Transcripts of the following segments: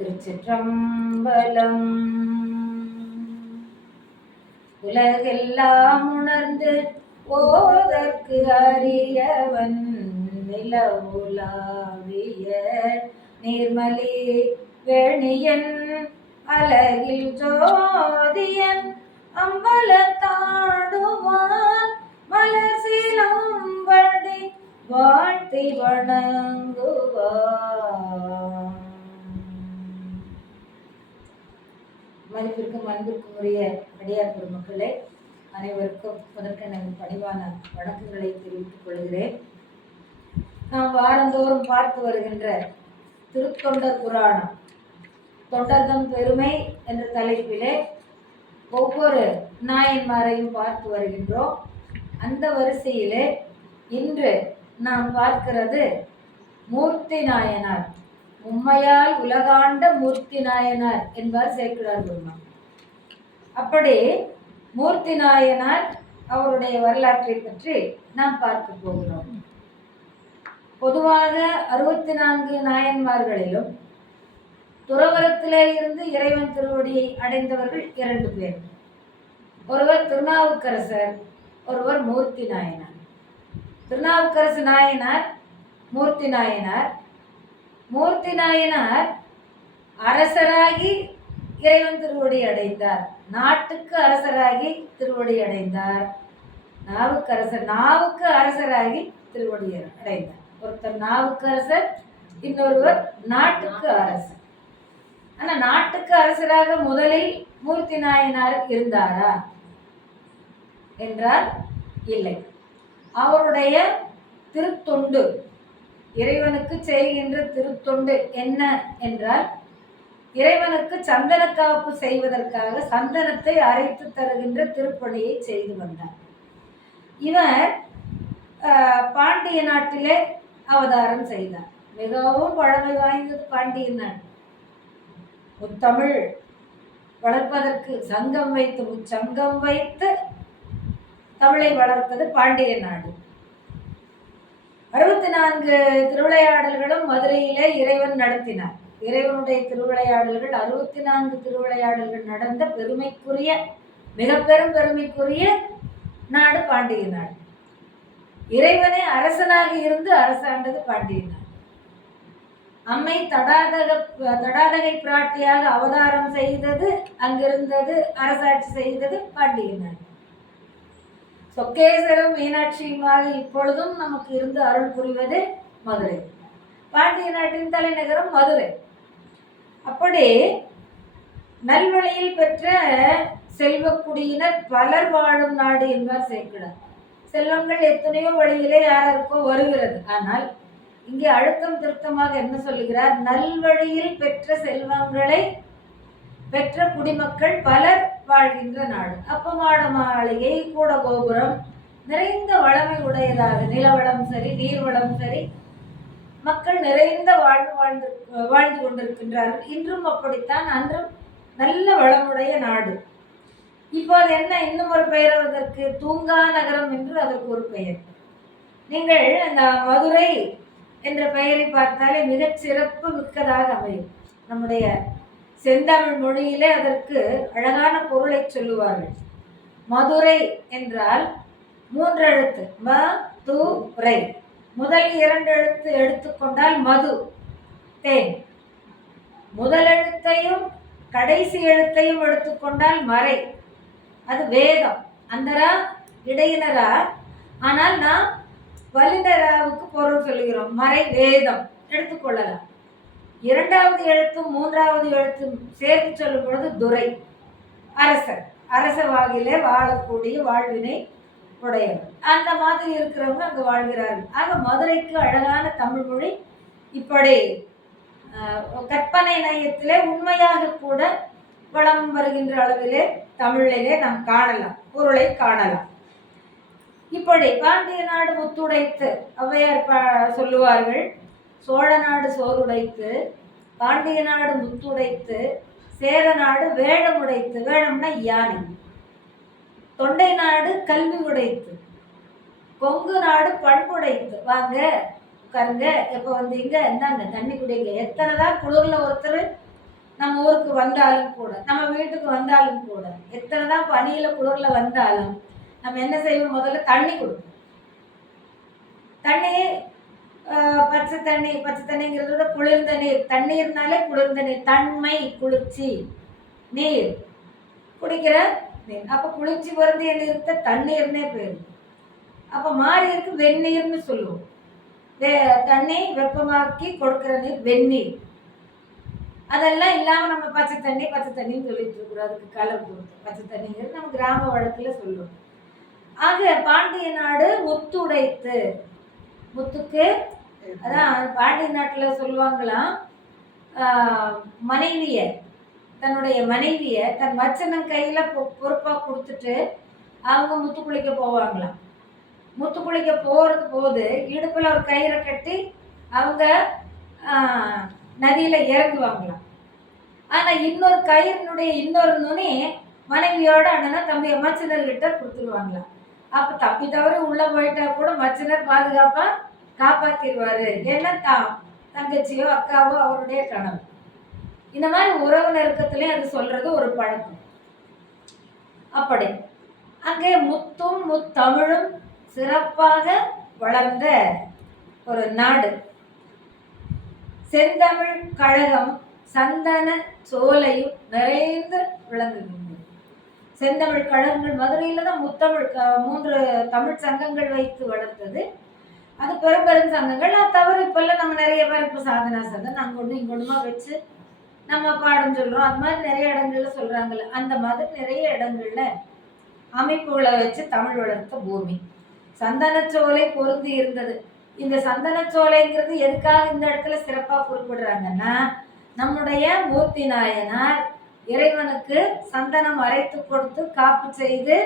திருச்சிற்றம்பலம். உலகெல்லாம் உணர்ந்து ஓதற்கு அறியவன் நிலவுலாவிய நீர்மலி வேணியன் அழகில் ஜோதியன் அம்பலத்தாடுவான் மலர் சிலம்படி வாழ்த்தி வணங்குவான். மதிப்பிற்கும் அன்பிற்கும் உரிய அடியார் பெருமக்களே, அனைவருக்கும் முதற்கென பணிவான வணக்கங்களை தெரிவித்துக் கொள்கிறேன். நாம் வாரந்தோறும் பார்த்து வருகின்ற திருத்தொண்டர் புராணம், தொண்டர்தம் பெருமை என்ற தலைப்பிலே ஒவ்வொரு நாயன்மாரையும் பார்த்து வருகின்றோம். அந்த வரிசையிலே இன்று நாம் பார்க்கிறது மூர்த்தி நாயனார். உம்மையால் உலகாண்ட மூர்த்தி நாயனார் என்பார் சேக்கிழார் பெருமான். அப்படி மூர்த்தி நாயனார் அவருடைய வரலாற்றை பற்றி நாம் பார்க்க போகிறோம். பொதுவாக 64 நாயன்மார்களிலும் துறவரத்திலே இருந்து இறைவன் திருவடியை அடைந்தவர்கள் 2 பேர். ஒருவர் திருநாவுக்கரசர், ஒருவர் மூர்த்தி நாயனார். திருநாவுக்கரசு நாயனார், மூர்த்தி நாயனார். மூர்த்தி நாயனார் அரசராகி இறைவன் திருவடி அடைந்தார், நாட்டுக்கு அரசராகி திருவடி அடைந்தார். நாவுக்கு அரசராகி திருவடி அடைந்தார். ஒருத்தர் நாவுக்கரசர், இன்னொருவர் நாட்டுக்கு அரசர். ஆனா நாட்டுக்கு அரசராக முதலில் மூர்த்தி நாயனார் இருந்தாரா என்றால் இல்லை. அவருடைய திருத்தொண்டு, இறைவனுக்கு செய்கின்ற திருத்தொண்டு என்ன என்றால், இறைவனுக்கு சந்தன காப்பு செய்வதற்காக சந்தனத்தை அரைத்து தருகின்ற திருப்பணியை செய்து வந்தார். இவர் பாண்டிய நாட்டிலே அவதாரம் செய்தார். மிகவும் பழமை வாய்ந்தது பாண்டிய நாடு. முத்தமிழ் வளர்ப்பதற்கு முச்சங்கம் வைத்து தமிழை வளர்த்தது பாண்டிய நாடு. 64 திருவிளையாடல்களும் மதுரையிலே இறைவன் நடத்தினார். இறைவனுடைய திருவிளையாடல்கள் 64 திருவிளையாடல்கள் நடந்த பெருமைக்குரிய, மிக பெரும் பெருமைக்குரிய நாடு பாண்டிய நாடு. இறைவனே அரசனாக இருந்து அரசாண்டது பாண்டிய நாடு. அம்மை தடாதகை பிராட்டியாக அவதாரம் செய்தது, அங்கிருந்தது, அரசாட்சி செய்தது பாண்டிய நாடு. சொக்கேசரும் மீனாட்சியுமாக இப்பொழுதும் நமக்கு இருந்து அருள் புரிவது மதுரை. பாண்டிய நாட்டின் தலைநகரம் மதுரை. அப்படி நல்வழியில் பெற்ற செல்வக்குடியினர் பலர் வாழும் நாடு என்பார் சேக்கிழார். செல்வங்கள் எத்தனையோ வழியிலே யாருக்கோ வருகிறது. ஆனால் இங்கே அழுத்தம் திருத்தமாக என்ன சொல்லுகிறார்? நல்வழியில் பெற்ற செல்வங்களை பெற்ற குடிமக்கள் பலர் வாழ்கின்ற நாடு. அப்பமாட மாளிகை, கூட கோபுரம், நிறைந்த வளமை உடையதாக, நிலவளம் சரி, நீர்வளம் சரி, மக்கள் நிறைந்த வாழ்ந்து கொண்டிருக்கின்றார்கள். இன்றும் அப்படித்தான், அன்றும் நல்ல வளமுடைய நாடு. இப்போது என்ன இன்னும் ஒரு பெயர் அதற்கு? தூங்கா நகரம் என்று அதற்கு ஒரு பெயர். நீங்கள் அந்த மதுரை என்ற பெயரை பார்த்தாலே மிகச் சிறப்பு மிக்கதாக அமையும். நம்முடைய செந்தமிழ் மொழியிலே அதற்கு அழகான பொருளை சொல்லுவார்கள். மதுரை என்றால் 3 எழுத்து, ம து ரை. முதல் 2 எழுத்து எடுத்துக்கொண்டால் மது, தேன். முதல் எழுத்தையும் கடைசி எழுத்தையும் எடுத்துக்கொண்டால் மறை, அது வேதம். அந்தரா இடையினரா, ஆனால் நாம் வல்லினராவுக்கு பொருள் சொல்லுகிறோம். மறை வேதம் எடுத்துக்கொள்ளலாம். 2வது எழுத்தும் 3வது எழுத்தும் சேர்த்து சொல்லும் பொழுது துரை, அரசர். அரச வாகிலே வாழக்கூடிய வாழ்வினை உடையவர். அந்த மாதிரி இருக்கிறவங்க அங்கு வாழ்கிறார்கள். ஆக மதுரைக்கு அழகான தமிழ் மொழி இப்படி கற்பனை நயத்திலே உண்மையாக கூட வளம் வருகின்ற அளவிலே தமிழிலே நாம் காணலாம், பொருளை காணலாம். இப்படி பாண்டிய நாடு முத்துடைத்து, ஔவையார் சொல்லுவார்கள், சோழ நாடு சோறுடைத்து, பாண்டிய நாடு முத்துடைத்து, சேர நாடு வேடம் உடைத்து. வேடம்னா யானை. தொண்டை நாடு கல்வி உடைத்து, கொங்கு நாடு பண்புடைத்து. வாங்க உட்காருங்க, எப்போ வந்தீங்க, இந்தாங்க தண்ணி குடிங்க. எத்தனை தான் குளிரில் ஒருத்தர் நம்ம ஊருக்கு வந்தாலும் கூட, நம்ம வீட்டுக்கு வந்தாலும் கூட, எத்தனை தான் பனியில குளிர்ல வந்தாலும் நம்ம என்ன செய்வோம்? முதல்ல தண்ணி கொடுப்போம். தண்ணி பச்சை தண்ணி, பச்சை தண்ணிங்கிறத விட குளிர்ந்த நீர். தண்ணீர்னாலே குளிர்ந்த நீர், தன்மை, குளிர்ச்சி, நீர், குடிக்கிற நீர். அப்போ குளிர்ச்சி பொருந்திய நீருக்கு தண்ணீர்னே பேர். அப்போ மாறி இருக்கு வெந்நீர்னு சொல்லுவோம். தண்ணி வெப்பமாக்கி கொடுக்கிற நீர் வெந்நீர். அதெல்லாம் இல்லாமல் நம்ம பச்சை தண்ணின்னு சொல்லிட்டு இருக்கிறோம். அதுக்கு கலர் கொடுத்து பச்சை தண்ணிங்கிறது நம்ம கிராம வழக்கில் சொல்லுவோம். ஆக பாண்டிய நாடு முத்துடைத்து, முத்துக்கு அதான் பாண்டிய நாட்டில் சொல்லுவாங்களாம், மனைவிய, தன்னுடைய மனைவிய தன் மச்சனன் கையில பொறுப்பாக கொடுத்துட்டு அவங்க முத்து குளிக்க போவாங்களாம். முத்து குளிக்க போது இடுப்புல ஒரு கயிறை கட்டி அவங்க நதியில இறங்குவாங்களாம். ஆனா இன்னொரு கயிறினுடைய இன்னொரு நுனி மனைவியோட அண்ணனா தம்பி மச்சினர்கிட்ட கொடுத்துருவாங்களாம். அப்ப தப்பி தவறி உள்ள போயிட்டா கூட மச்சினர் பாதுகாப்பா காப்பாத்திடுவாரு. ஏன்னா தங்கச்சியோ அக்காவோ அவருடைய கணவன். இந்த மாதிரி உறவு நெருக்கத்திலே அது சொல்றது ஒரு பழக்கம். அப்படி அங்கே முத்தும் முத்தமிழும் சிறப்பாக வளர்ந்த ஒரு நாடு. செந்தமிழ் கழகம் சந்தன சோலையும் நிறைந்து விளங்குகின்றது. செந்தமிழ் கழகங்கள் மதுரையில தான் முத்தமிழ் 3 தமிழ் சங்கங்கள் வைத்து வளர்த்தது. அது பெரும் சங்கங்கள். அது தவிர இப்பெல்லாம் நம்ம நிறைய பேர் இப்போ சாதனா சங்கம் அங்கே ஒன்று இங்கொன்றுமா வச்சு நம்ம பாடம் சொல்றோம். அது மாதிரி நிறைய இடங்கள்ல சொல்றாங்கல்ல, அந்த மாதிரி நிறைய இடங்கள்ல அமைப்புகளை வச்சு தமிழ் வளர்த்த பூமி. சந்தனச்சோலை பொருந்தி இருந்தது. இந்த சந்தனச்சோலைங்கிறது எதுக்காக இந்த இடத்துல சிறப்பா குறிப்பிடுறாங்கன்னா, நம்முடைய மூர்த்தி நாயனார் இறைவனுக்கு சந்தனம் அரைத்து கொடுத்து காப்பு செய்து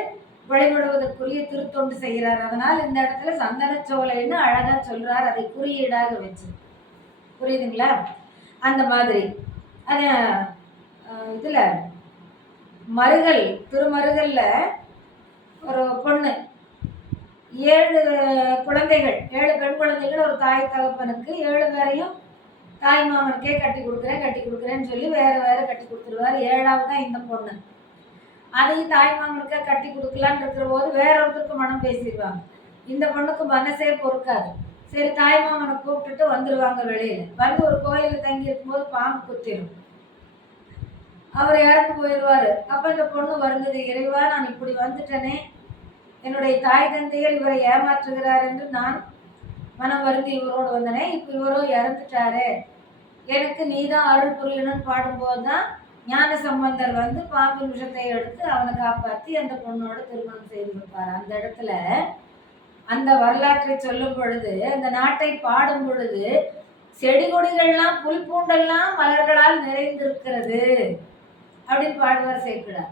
வழிபடுவதற்குரிய திருத்தொண்டு செய்கிறார். அதனால் இந்த இடத்துல சந்தனச்சோலைன்னு அழகா சொல்றார், அதை குறியீடாக வச்சு. புரியுதுங்களா? அந்த மாதிரி இதுல மருகல், திருமருகல்ல ஒரு பொண்ணு, 7 குழந்தைகள், 7 பெண் குழந்தைகள் ஒரு தாய் தகப்பனுக்கு, 7 பேரையும் தாய் மாமனுக்கே கட்டி கொடுக்குறேன்னு சொல்லி வேற வேற கட்டி கொடுத்துருவாரு. 7ஆவது தான் இந்த பொண்ணு. அதையும் தாய் மாமனுக்கே கட்டி கொடுக்கலான்னு இருக்கிற போது வேற ஒருத்தருக்கு மனம் பேசிடுவாங்க. இந்த பொண்ணுக்கு மனசே பொறுக்காது. சரி, தாய் மாமனை கூப்பிட்டுட்டு வந்துடுவாங்க. வெளியில வந்து ஒரு கோயிலில் தங்கி இருக்கும்போது பாம்பு குத்திடும், அவர் இறந்து போயிடுவாரு. அப்ப இந்த பொண்ணு வருந்தது, இறைவா நான் இப்படி வந்துட்டேனே, என்னுடைய தாய் தந்தைகள் இவரை ஏமாற்றுகிறார் என்று நான் மனம் வருந்தி இவரோடு வந்தனே, இப்ப இவரோ இறந்துட்டாரு, எனக்கு நீதான் அருள் புரியணும்னு பாடும்போது தான் ஞான சம்பந்தர் வந்து பாம்பின் விஷத்தை எடுத்து அவனை காப்பாற்றி அந்த பொண்ணோட திருமணம் செய்து வைப்பார். அந்த இடத்துல அந்த வரலாற்றை சொல்லும் பொழுது, அந்த நாட்டை பாடும் பொழுது, செடி கொடிகள்லாம் புல் பூண்டெல்லாம் மலர்களால் நிறைந்திருக்கிறது அப்படின்னு பாடுவார் சேக்கிழார்.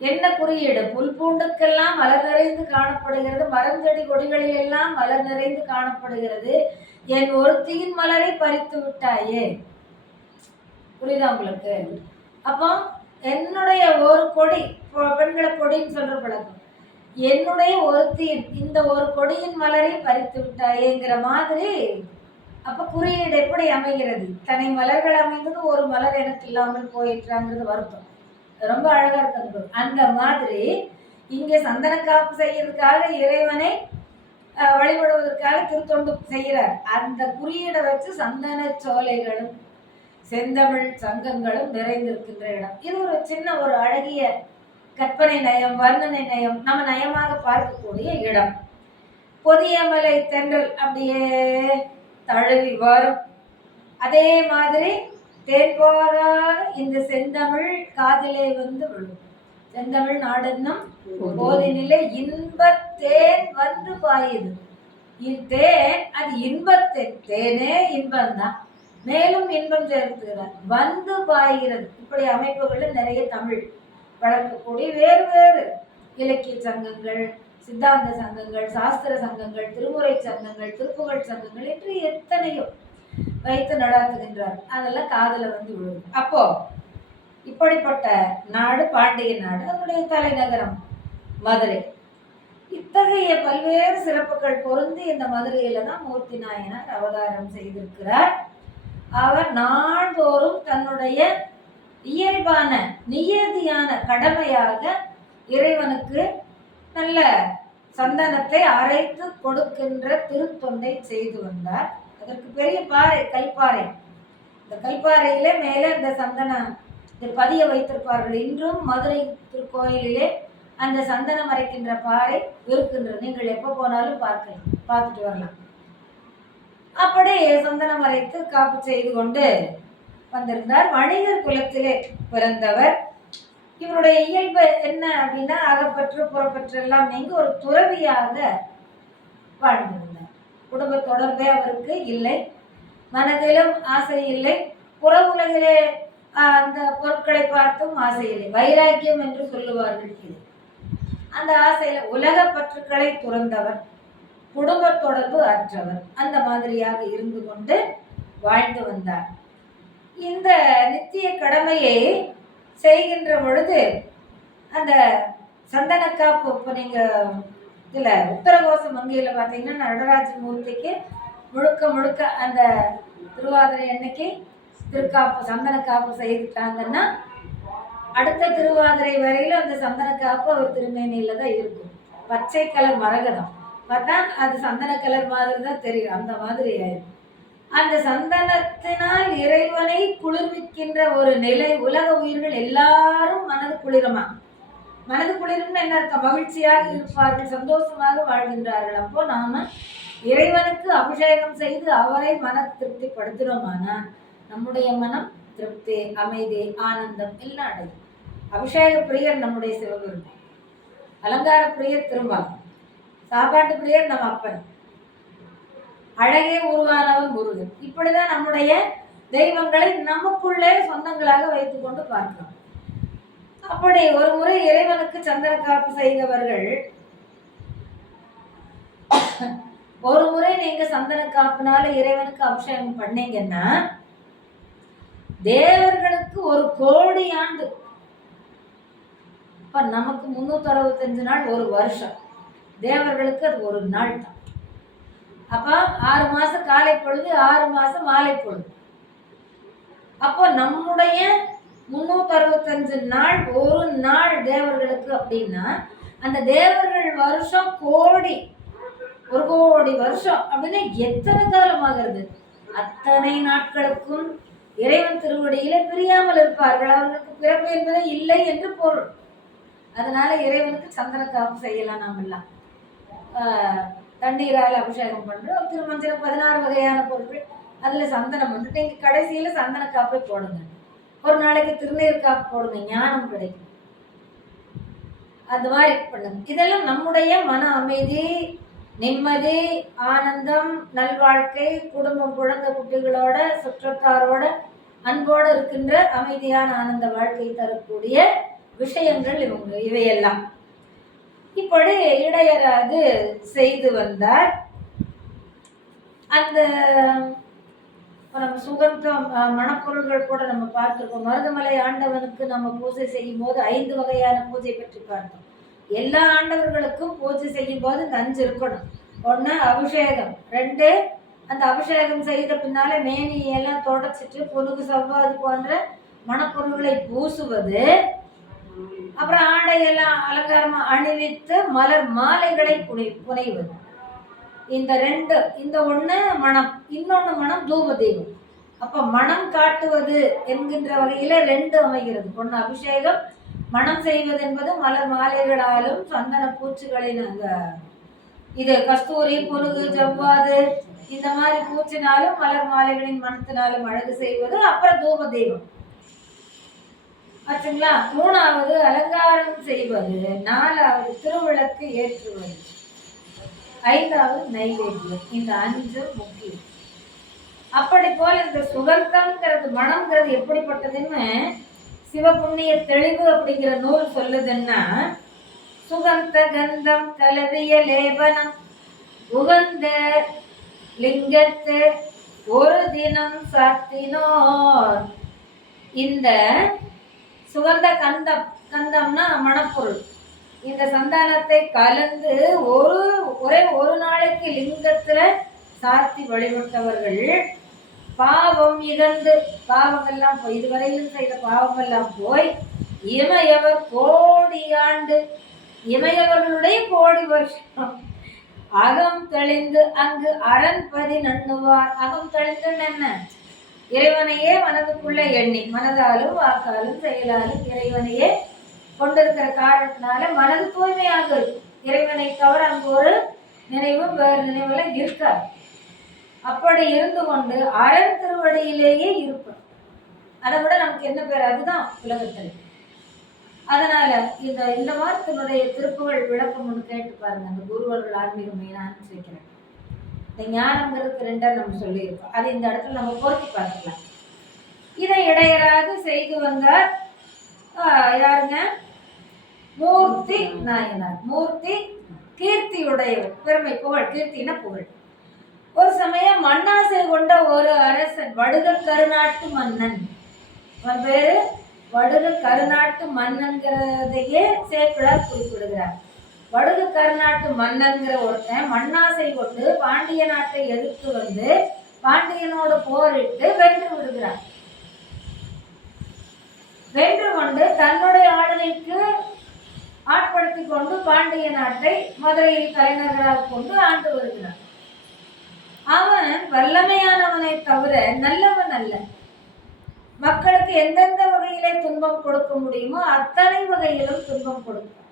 என்ன குறியீடு? புல் பூண்டுக்கெல்லாம் மலர் நிறைந்து காணப்படுகிறது, மரஞ்செடி கொடிகளில் எல்லாம் மலர் நிறைந்து காணப்படுகிறது, என் ஒருத்தியின் மலரை பறித்து விட்டாயே. புரியுதா உங்களுக்கு? அப்போ என்னுடைய ஒரு கொடி, பெண்களை கொடின்னு சொல்ற பழக்கம், என்னுடைய ஒருத்தியின் இந்த ஒரு கொடியின் மலரை பறித்து விட்டாயேங்கிற மாதிரி. அப்ப குறியீடு எப்படி அமைகிறது? தனி மலர்கள் அமைந்தது, ஒரு மலர் எனக்கு இல்லாமல் போயிட்டாங்கிறது வருத்தம். ரொம்ப அழகா இருக்கிறது. அந்த மாதிரி இங்கே சந்தன காப்பு செய்யறதுக்காக, இறைவனை வழிபடுவதற்காக திருத்தொண்டு செய்கிறார். அந்த குறியீடை வச்சு சந்தன சோலைகளும் செந்தமிழ் சங்கங்களும் நிறைந்திருக்கின்ற இடம். இது ஒரு சின்ன ஒரு அழகிய கற்பனை நயம், வர்ணனை நயம், நம்ம நயமாக பார்க்கக்கூடிய இடம். பொதியமலை தென்றல் அப்படியே தழுவி வரும். அதே மாதிரி தேன்பாராக இந்த செந்தமிழ் காதிலே வந்து விழும். செந்தமிழ் நாடென்னும் போதினிலே இன்பத்தேன் வந்து பாயுது. தேன் அது இன்பத்தேன், தேனே இன்பம்தான், மேலும் இன்பம் சேர்த்துகிறார், வந்து பாய்கிறது. இப்படி அமைப்புகளில் நிறைய தமிழ் வளர்க்கக்கூடிய வேறு வேறு இலக்கிய சங்கங்கள், சித்தாந்த சங்கங்கள், சாஸ்திர சங்கங்கள், திருமுறை சங்கங்கள், திருப்புகழ் சங்கங்கள் என்று எத்தனையோ வைத்து நடாத்துகின்றார். அதெல்லாம் காதல வந்து விழுது. அப்போ இப்படிப்பட்ட நாடு பாண்டிய நாடு, அதனுடைய தலைநகரம் மதுரை. இத்தகைய பல்வேறு சிறப்புகள் பொருந்தி இந்த மதுரையில தான் மூர்த்தி நாயனார் அவதாரம் செய்திருக்கிறார். அவர் நாள்தோறும் தன்னுடைய இயல்பான நியதியான கடமையாக இறைவனுக்கு நல்ல சந்தனத்தை அரைத்து கொடுக்கின்ற திருத்தொண்டை செய்து வந்தார். அதற்கு பெரிய பாறை, கல்பாறை. இந்த கல்பாறையிலே மேலே இந்த சந்தனம் பதிய வைத்திருப்பார்கள். இன்றும் மதுரை திருக்கோயிலிலே அந்த சந்தனம் அரைக்கின்ற பாறை இருக்கின்றது. நீங்கள் எப்போ போனாலும் பார்த்துட்டு வரலாம். அப்படி சந்தனம் அரைத்து காப்பு செய்து கொண்டு வந்திருந்தார். வணிகர் குலத்திலே பிறந்தவர். இவருடைய இயல்பு என்ன அப்படின்னா, அகப்பற்று புறப்பற்று எல்லாம் நீங்க ஒரு துறவியாக வாழ்ந்திருந்தார். குடும்ப தொடர்பே அவருக்கு இல்லை, மனதிலும் ஆசை இல்லை, புற உலகிலே அந்த பொருட்களை பார்த்தும் ஆசை இல்லை. வைராக்கியம் என்று சொல்லுவார்கள். இது அந்த ஆசையில உலக பற்றுக்களை துறந்தவர், குடும்ப தொடர்பு அற்றவர். அந்த மாதிரியாக இருந்து கொண்டு வாழ்ந்து வந்தார். இந்த நித்திய கடமையை செய்கின்ற பொழுது அந்த சந்தனக்காப்பு, இப்போ நீங்கள் இதில் உத்தரகோச மங்கையில் பார்த்தீங்கன்னா நடராஜ மூர்த்திக்கு முழுக்க அந்த திருவாதிரை அன்னைக்கு திருக்காப்பு சந்தனக்காப்பு செய்துட்டாங்கன்னா அடுத்த திருவாதிரை வரையிலும் அந்த சந்தனக்காப்பு அவர் திருமேனியில தான் இருக்கும். பச்சை கலர் மரகதம் பார்த்தா அது சந்தன கலர் மாதிரி தான் தெரியும். அந்த மாதிரி ஆயிடும். அந்த சந்தனத்தினால் இறைவனை குளிர்விக்கின்ற ஒரு நிலை. உலக உயிர்கள் எல்லாரும் மனது குளிரமா, மனது குளிர்னு என்ன அர்த்தம்? மகிழ்ச்சியாக இருப்பார்கள், சந்தோஷமாக வாழ்கின்றார்கள். அப்போ நாம இறைவனுக்கு அபிஷேகம் செய்து அவரை மன திருப்திப்படுத்துகிறோமானா நம்முடைய மனம் திருப்தி, அமைதி, ஆனந்தம் எல்லாம் அடையும். அபிஷேக பிரியர் நம்முடைய சிவபெருமான், அலங்கார பிரியர் திருமால், சாப்பாட்டு பிரியர் நம் அப்பன், அழகே உருவானவன் முருகன். இப்படிதான் நம்முடைய தெய்வங்களை நமக்குள்ளே சொந்தங்களாக வைத்துக் கொண்டு பார்க்கிறோம். அப்படி ஒரு முறை இறைவனுக்கு சந்தன காப்பு செய்தவர்கள், ஒரு முறை நீங்க சந்தன காப்புனால இறைவனுக்கு அபிஷேகம் பண்ணீங்கன்னா தேவர்களுக்கு 1 கோடி ஆண்டு. இப்ப நமக்கு 365 நாள் ஒரு வருஷம், தேவர்களுக்கு அது ஒரு நாள் தான். அப்ப 6 மாசம் காலை பொழுது, 6 மாசம் மாலை பொழுது. அப்போ நம்முடைய 365 நாள் ஒரு நாள் தேவர்களுக்கு அப்படின்னா அந்த தேவர்கள் வருஷம் கோடி, 1 கோடி வருஷம் அப்படின்னா எத்தனை காலம் ஆகிறது? அத்தனை நாட்களுக்கும் இறைவன் திருவடியில பிரியாமல் இருப்பார்கள். அவர்களுக்கு பிறப்பு என்பதே இல்லை என்று பொருள். அதனால இறைவனுக்கு சந்தன காப்பு செய்யலாம். நாம் எல்லாம் தண்ணீரால் அபிஷேகம் பண்றோம். திருமஞ்சன 16 வகையான பொருட்கள், அதுல சந்தனம் வந்து நீங்க கடைசியில சந்தன காப்பை போடுங்க. ஒரு நாளைக்கு திருநீர் காப்பு போடுங்க, ஞானம் கிடைக்கும். அந்த மாதிரி பண்ணுங்க. இதெல்லாம் நம்முடைய மன அமைதி, நிம்மதி, ஆனந்தம், நல்வாழ்க்கை, குடும்பம், குழந்தை குட்டிகளோட, சுற்றத்தாரோட அன்போட இருக்கின்ற அமைதியான ஆனந்த வாழ்க்கை தரக்கூடிய விஷயங்கள் இவையெல்லாம். இப்படி இடையராது செய்து வந்தார். அந்த நம்ம சுகந்தம் மணப்பொருள்கள் கூட நம்ம பார்த்துருக்கோம். மருதமலை ஆண்டவனுக்கு நம்ம பூஜை செய்யும் போது 5 வகையான பூஜை பற்றி பார்த்தோம். எல்லா ஆண்டவர்களுக்கும் பூஜை செய்யும் போது இந்த 5 இருக்கணும். 1 அபிஷேகம், 2 அந்த அபிஷேகம் செய்த பின்னால மேனியெல்லாம் தொடச்சிட்டு புனுகு சவ்வாது போன்ற மணப்பொருள்களை பூசுவது, அப்புறம் ஆடையெல்லாம் அலங்காரமா அணிவித்து மலர் மாலைகளை புனைவது. இந்த 2, இந்த 1 மனம், இன்னொன்று மனம் தூப தெய்வம். அப்ப மனம் காட்டுவது என்கின்ற வகையில 2 அமைகிறது. 1 அபிஷேகம், மனம் செய்வது என்பது மலர் மாலைகளாலும் சந்தன பூச்சிகளின் அந்த இது கஸ்தூரி, புனுகு, ஜவ்வாது இந்த மாதிரி பூச்சினாலும் மலர் மாலைகளின் மனத்தினாலும் அழகு செய்வது. அப்புறம் தூப தெய்வம் ஆச்சுங்களா. 3வது அலங்காரம் செய்வது, 4வது திருவிளக்கு ஏற்றுவது, 5வது நைவேத்தியம். இந்த 5 முக்கியம். அப்படி போல இந்த சுகந்தம்ங்கிறது, மனம்ங்கிறது எப்படிப்பட்டதுன்னு சிவபுண்ணிய தெளிவு அப்படிங்கிற நூல் சொல்லுதுன்னா, சுகந்த கந்தம் கலவிய லேபனம் உகந்த லிங்கத்து ஒரு தினம் சாத்தினோர். இந்த சுகந்த கந்தம், கந்தம்னா மணப்பொருள், இந்த சந்தானத்தை கலந்து ஒரே ஒரு நாளைக்கு லிங்கத்துல சாத்தி வழிபட்டவர்கள் பாவம் இழந்து, பாவங்கள்லாம் போய் இதுவரையிலும் செய்த பாவமெல்லாம் போய் இமையவர் கோடி ஆண்டு, இமையவர்களுடைய கோடி வருஷம் அகம் தெளிந்து அங்கு அரண்பதி நண்ணுவார். அகம் தெளிந்து என்ன? இறைவனையே மனதுக்குள்ள எண்ணி, மனதாலும் வாக்காலும் செயலாலும் இறைவனையே கொண்டிருக்கிற காரணத்தினால மனது தூய்மையாக இருக்கும். இறைவனை தவிர அங்கு ஒரு நினைவும் வேறு நினைவுல இருக்காது. அப்படி இருந்து கொண்டு அரண் திருவடியிலேயே இருப்போம். அதை விட நமக்கு என்ன பேர்? அதுதான் உலகத்தில். அதனால இந்த வாரத்தினுடைய திருப்புகள் விளக்கம் ஒன்று கேட்டு பாருங்க. அந்த குருவர்கள் ஆன்மீகம் நான் சேர்க்கிறேன். இந்த ஞானங்கிறது ரெண்டா நம்ம சொல்லியிருக்கோம். அது இந்த இடத்துல நம்ம பொருத்தி பார்த்துக்கலாம். இதை இடையராது செய்து வந்தார் யாருங்க? மூர்த்தி நாயனார். மூர்த்தி கீர்த்தியுடையவர், பெருமை, புகழ். கீர்த்தின புகழ். ஒரு சமயம் மண்ணாசை கொண்ட ஒரு அரசன், வடுக கருநாட்டு மன்னன். அவன் பேரு வடுக கருநாட்டு மன்னன்கிறதையே சேக்கிழார் குறிப்பிடுகிறார். வடுக கருநாட்டு மன்னன்கிற ஒருத்தன் மண்ணாசை கொண்டு பாண்டிய நாட்டை எதிர்த்து வந்து பாண்டியனோடு போரிட்டு வென்று விடுகிறான். வென்று கொண்டு தன்னுடைய ஆளுகைக்கு ஆட்படுத்தி கொண்டு பாண்டிய நாட்டை மதுரையை தலைநகராக கொண்டு ஆண்டு வருகிறான். அவன் வல்லமையானவனை தவிர நல்லவன் அல்ல. மக்களுக்கு எந்தெந்த வகையிலே துன்பம் கொடுக்க முடியுமோ அத்தனை வகையிலும் துன்பம் கொடுப்பான்.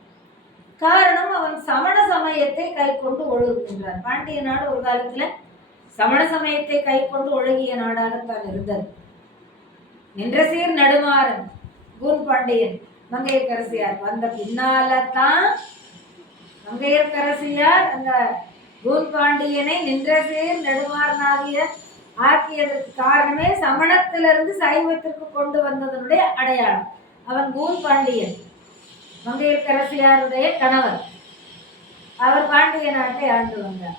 காரணம், அவன் சமண சமயத்தை கை கொண்டு ஒழுகுகின்றான். பாண்டிய நாடு ஒரு காலத்துல சமண சமயத்தை கை கொண்டு ஒழுகிய நாடாகத்தான் இருந்தது. நின்ற சீர் நெடுமாறன் கூன் பாண்டியன் மங்கையர்க்கரசியார் வந்த பின்னால்தான் மங்கையர்க்கரசியார் அந்த கூன் பாண்டியனை நின்ற சீர் நெடுமாறனாகிய ஆக்கியதற்கு காரணமே சமணத்திலிருந்து சைவத்திற்கு கொண்டு வந்ததனுடைய அடையாளம். அவன் கூன் பாண்டியன், மங்கையர்க்கரசியாருடைய கணவர். அவர் பாண்டிய நாட்டை ஆண்டு வந்தார்.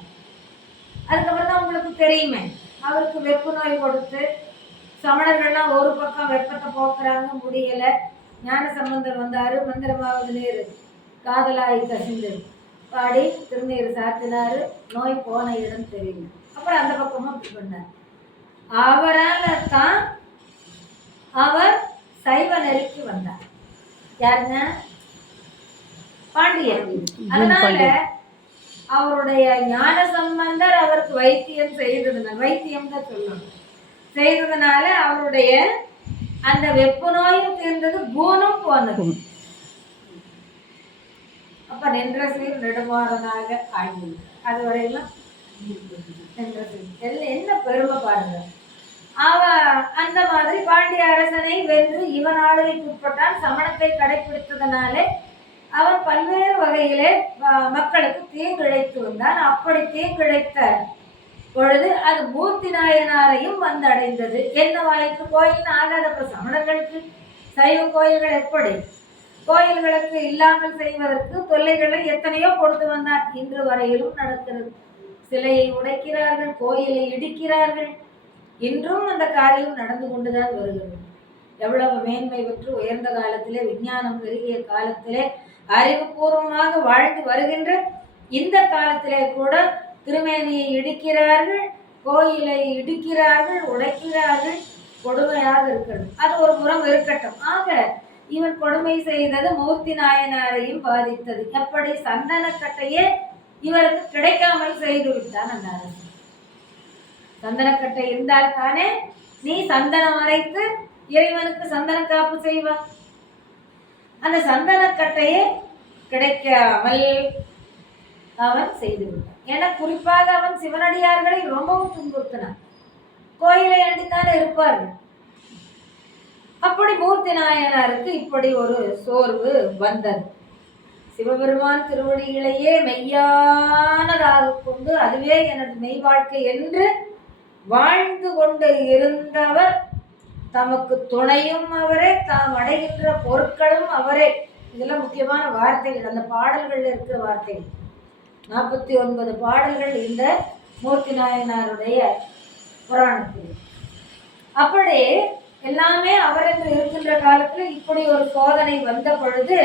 அதுக்கப்புறம் தான் உங்களுக்கு தெரியுமே, அவருக்கு வெப்பு நோய் கொடுத்து சமணர்கள்லாம் ஒரு பக்கம் வெப்பத்தை போக்குறாங்க, முடியல. ஞான சம்பந்தர் வந்தாரு. மந்திரமாவது நீர் காதலாய் கசிந்து பாடி திருநீர் சாத்தினாரு. நோய் போன இடம் தெரியல. அப்புறம் அந்த பக்கமும் அப்படி பண்ணார். அவரால் தான் அவர் சைவ நெறிக்கு வந்தார். யாருங்க? பாண்டியன். அதனால அவருடைய ஞான சம்பந்தர் அவருக்கு வைத்தியம் செய்ததுனால, வைத்தியம் தான் சொல்லணும், செய்ததுனால அவருடைய அந்த வெப்பு நோயும் தீர்ந்தது, கூனும் போனது. அப்ப நின்ற சீர் நெடுமாறனாக ஆகி அது வரையெல்லாம் என்ன பெருமை பாருங்க. அவ அந்த மாதிரி பாண்டிய அரசனை வென்று இவன் ஆளுகைக்கு உட்பட்டான். சமணத்தை கடைபிடித்ததனாலே அவன் பல்வேறு வகையிலே மக்களுக்கு தீங்கிழைத்து வந்தான். அப்படி தீங்கிழைத்த பொழுது அது மூர்த்தி நாயனாரையும் வந்து அடைந்தது. என்னவாயிற்று? கோயில்னு ஆகாதப்ப சமணர்களுக்கு சைவ கோயில்கள் எப்படி? கோயில்களுக்கு இல்லாமல் செய்வதற்கு தொல்லைகளை எத்தனையோ கொடுத்து வந்தார். இன்று வரையிலும் நடக்கிறது. சிலையை உடைக்கிறார்கள், கோயிலை இடிக்கிறார்கள். இன்றும் அந்த காரியம் நடந்து கொண்டுதான் வருகிறது. எவ்வளவு மேன்மை பெற்று உயர்ந்த காலத்திலே, விஞ்ஞானம் பெருகிய காலத்திலே, அறிவுபூர்வமாக வாழ்ந்து வருகின்ற இந்த காலத்திலே கூட திருமேனியை இடிக்கிறார்கள், கோயிலை இடிக்கிறார்கள், உடைக்கிறார்கள். கொடுமையாக இருக்கிறது. அது ஒரு புறம் இருக்கட்டும். ஆக இவன் கொடுமை செய்தது மூர்த்தி நாயனாரையும் பாதித்தது. எப்படி? சந்தனக்கட்டையே இவருக்கு கிடைக்காமல் செய்து விட்டான் அந்த அரசு. சந்தனக்கட்டை இருந்தால் தானே நீ சந்தனம் அரைத்து இறைவனுக்கு சந்தன காப்பு செய்வான். அந்த சந்தனக்கட்டையே கிடைக்காமல் அவன் செய்து விட்டான். ஏன்னா குறிப்பாக அவன் சிவனடியார்களை ரொம்பவும் துன்புறுத்தினான். கோயிலை அண்டித்தானே இருப்பார்கள். அப்படி மூர்த்தி நாயனாருக்கு இப்படி ஒரு சோர்வு வந்தது. சிவபெருமான் திருவடிகளையே மெய்யானதாக கொண்டு அதுவே எனது மெய் வாழ்க்கை என்று வாழ்ந்து கொண்டு இருந்தவர், தமக்கு துணையும் அவரே, தாம் அடைகின்ற பொருட்களும் அவரே. இதெல்லாம் முக்கியமான வார்த்தைகள், அந்த பாடல்கள் இருக்கிற வார்த்தைகள். 49 பாடல்கள் இந்த மூர்த்தி நாயனாருடைய புராணத்தில். அப்படி எல்லாமே அவருக்கு இருக்கின்ற காலத்தில் இப்படி ஒரு சோதனை வந்த பொழுது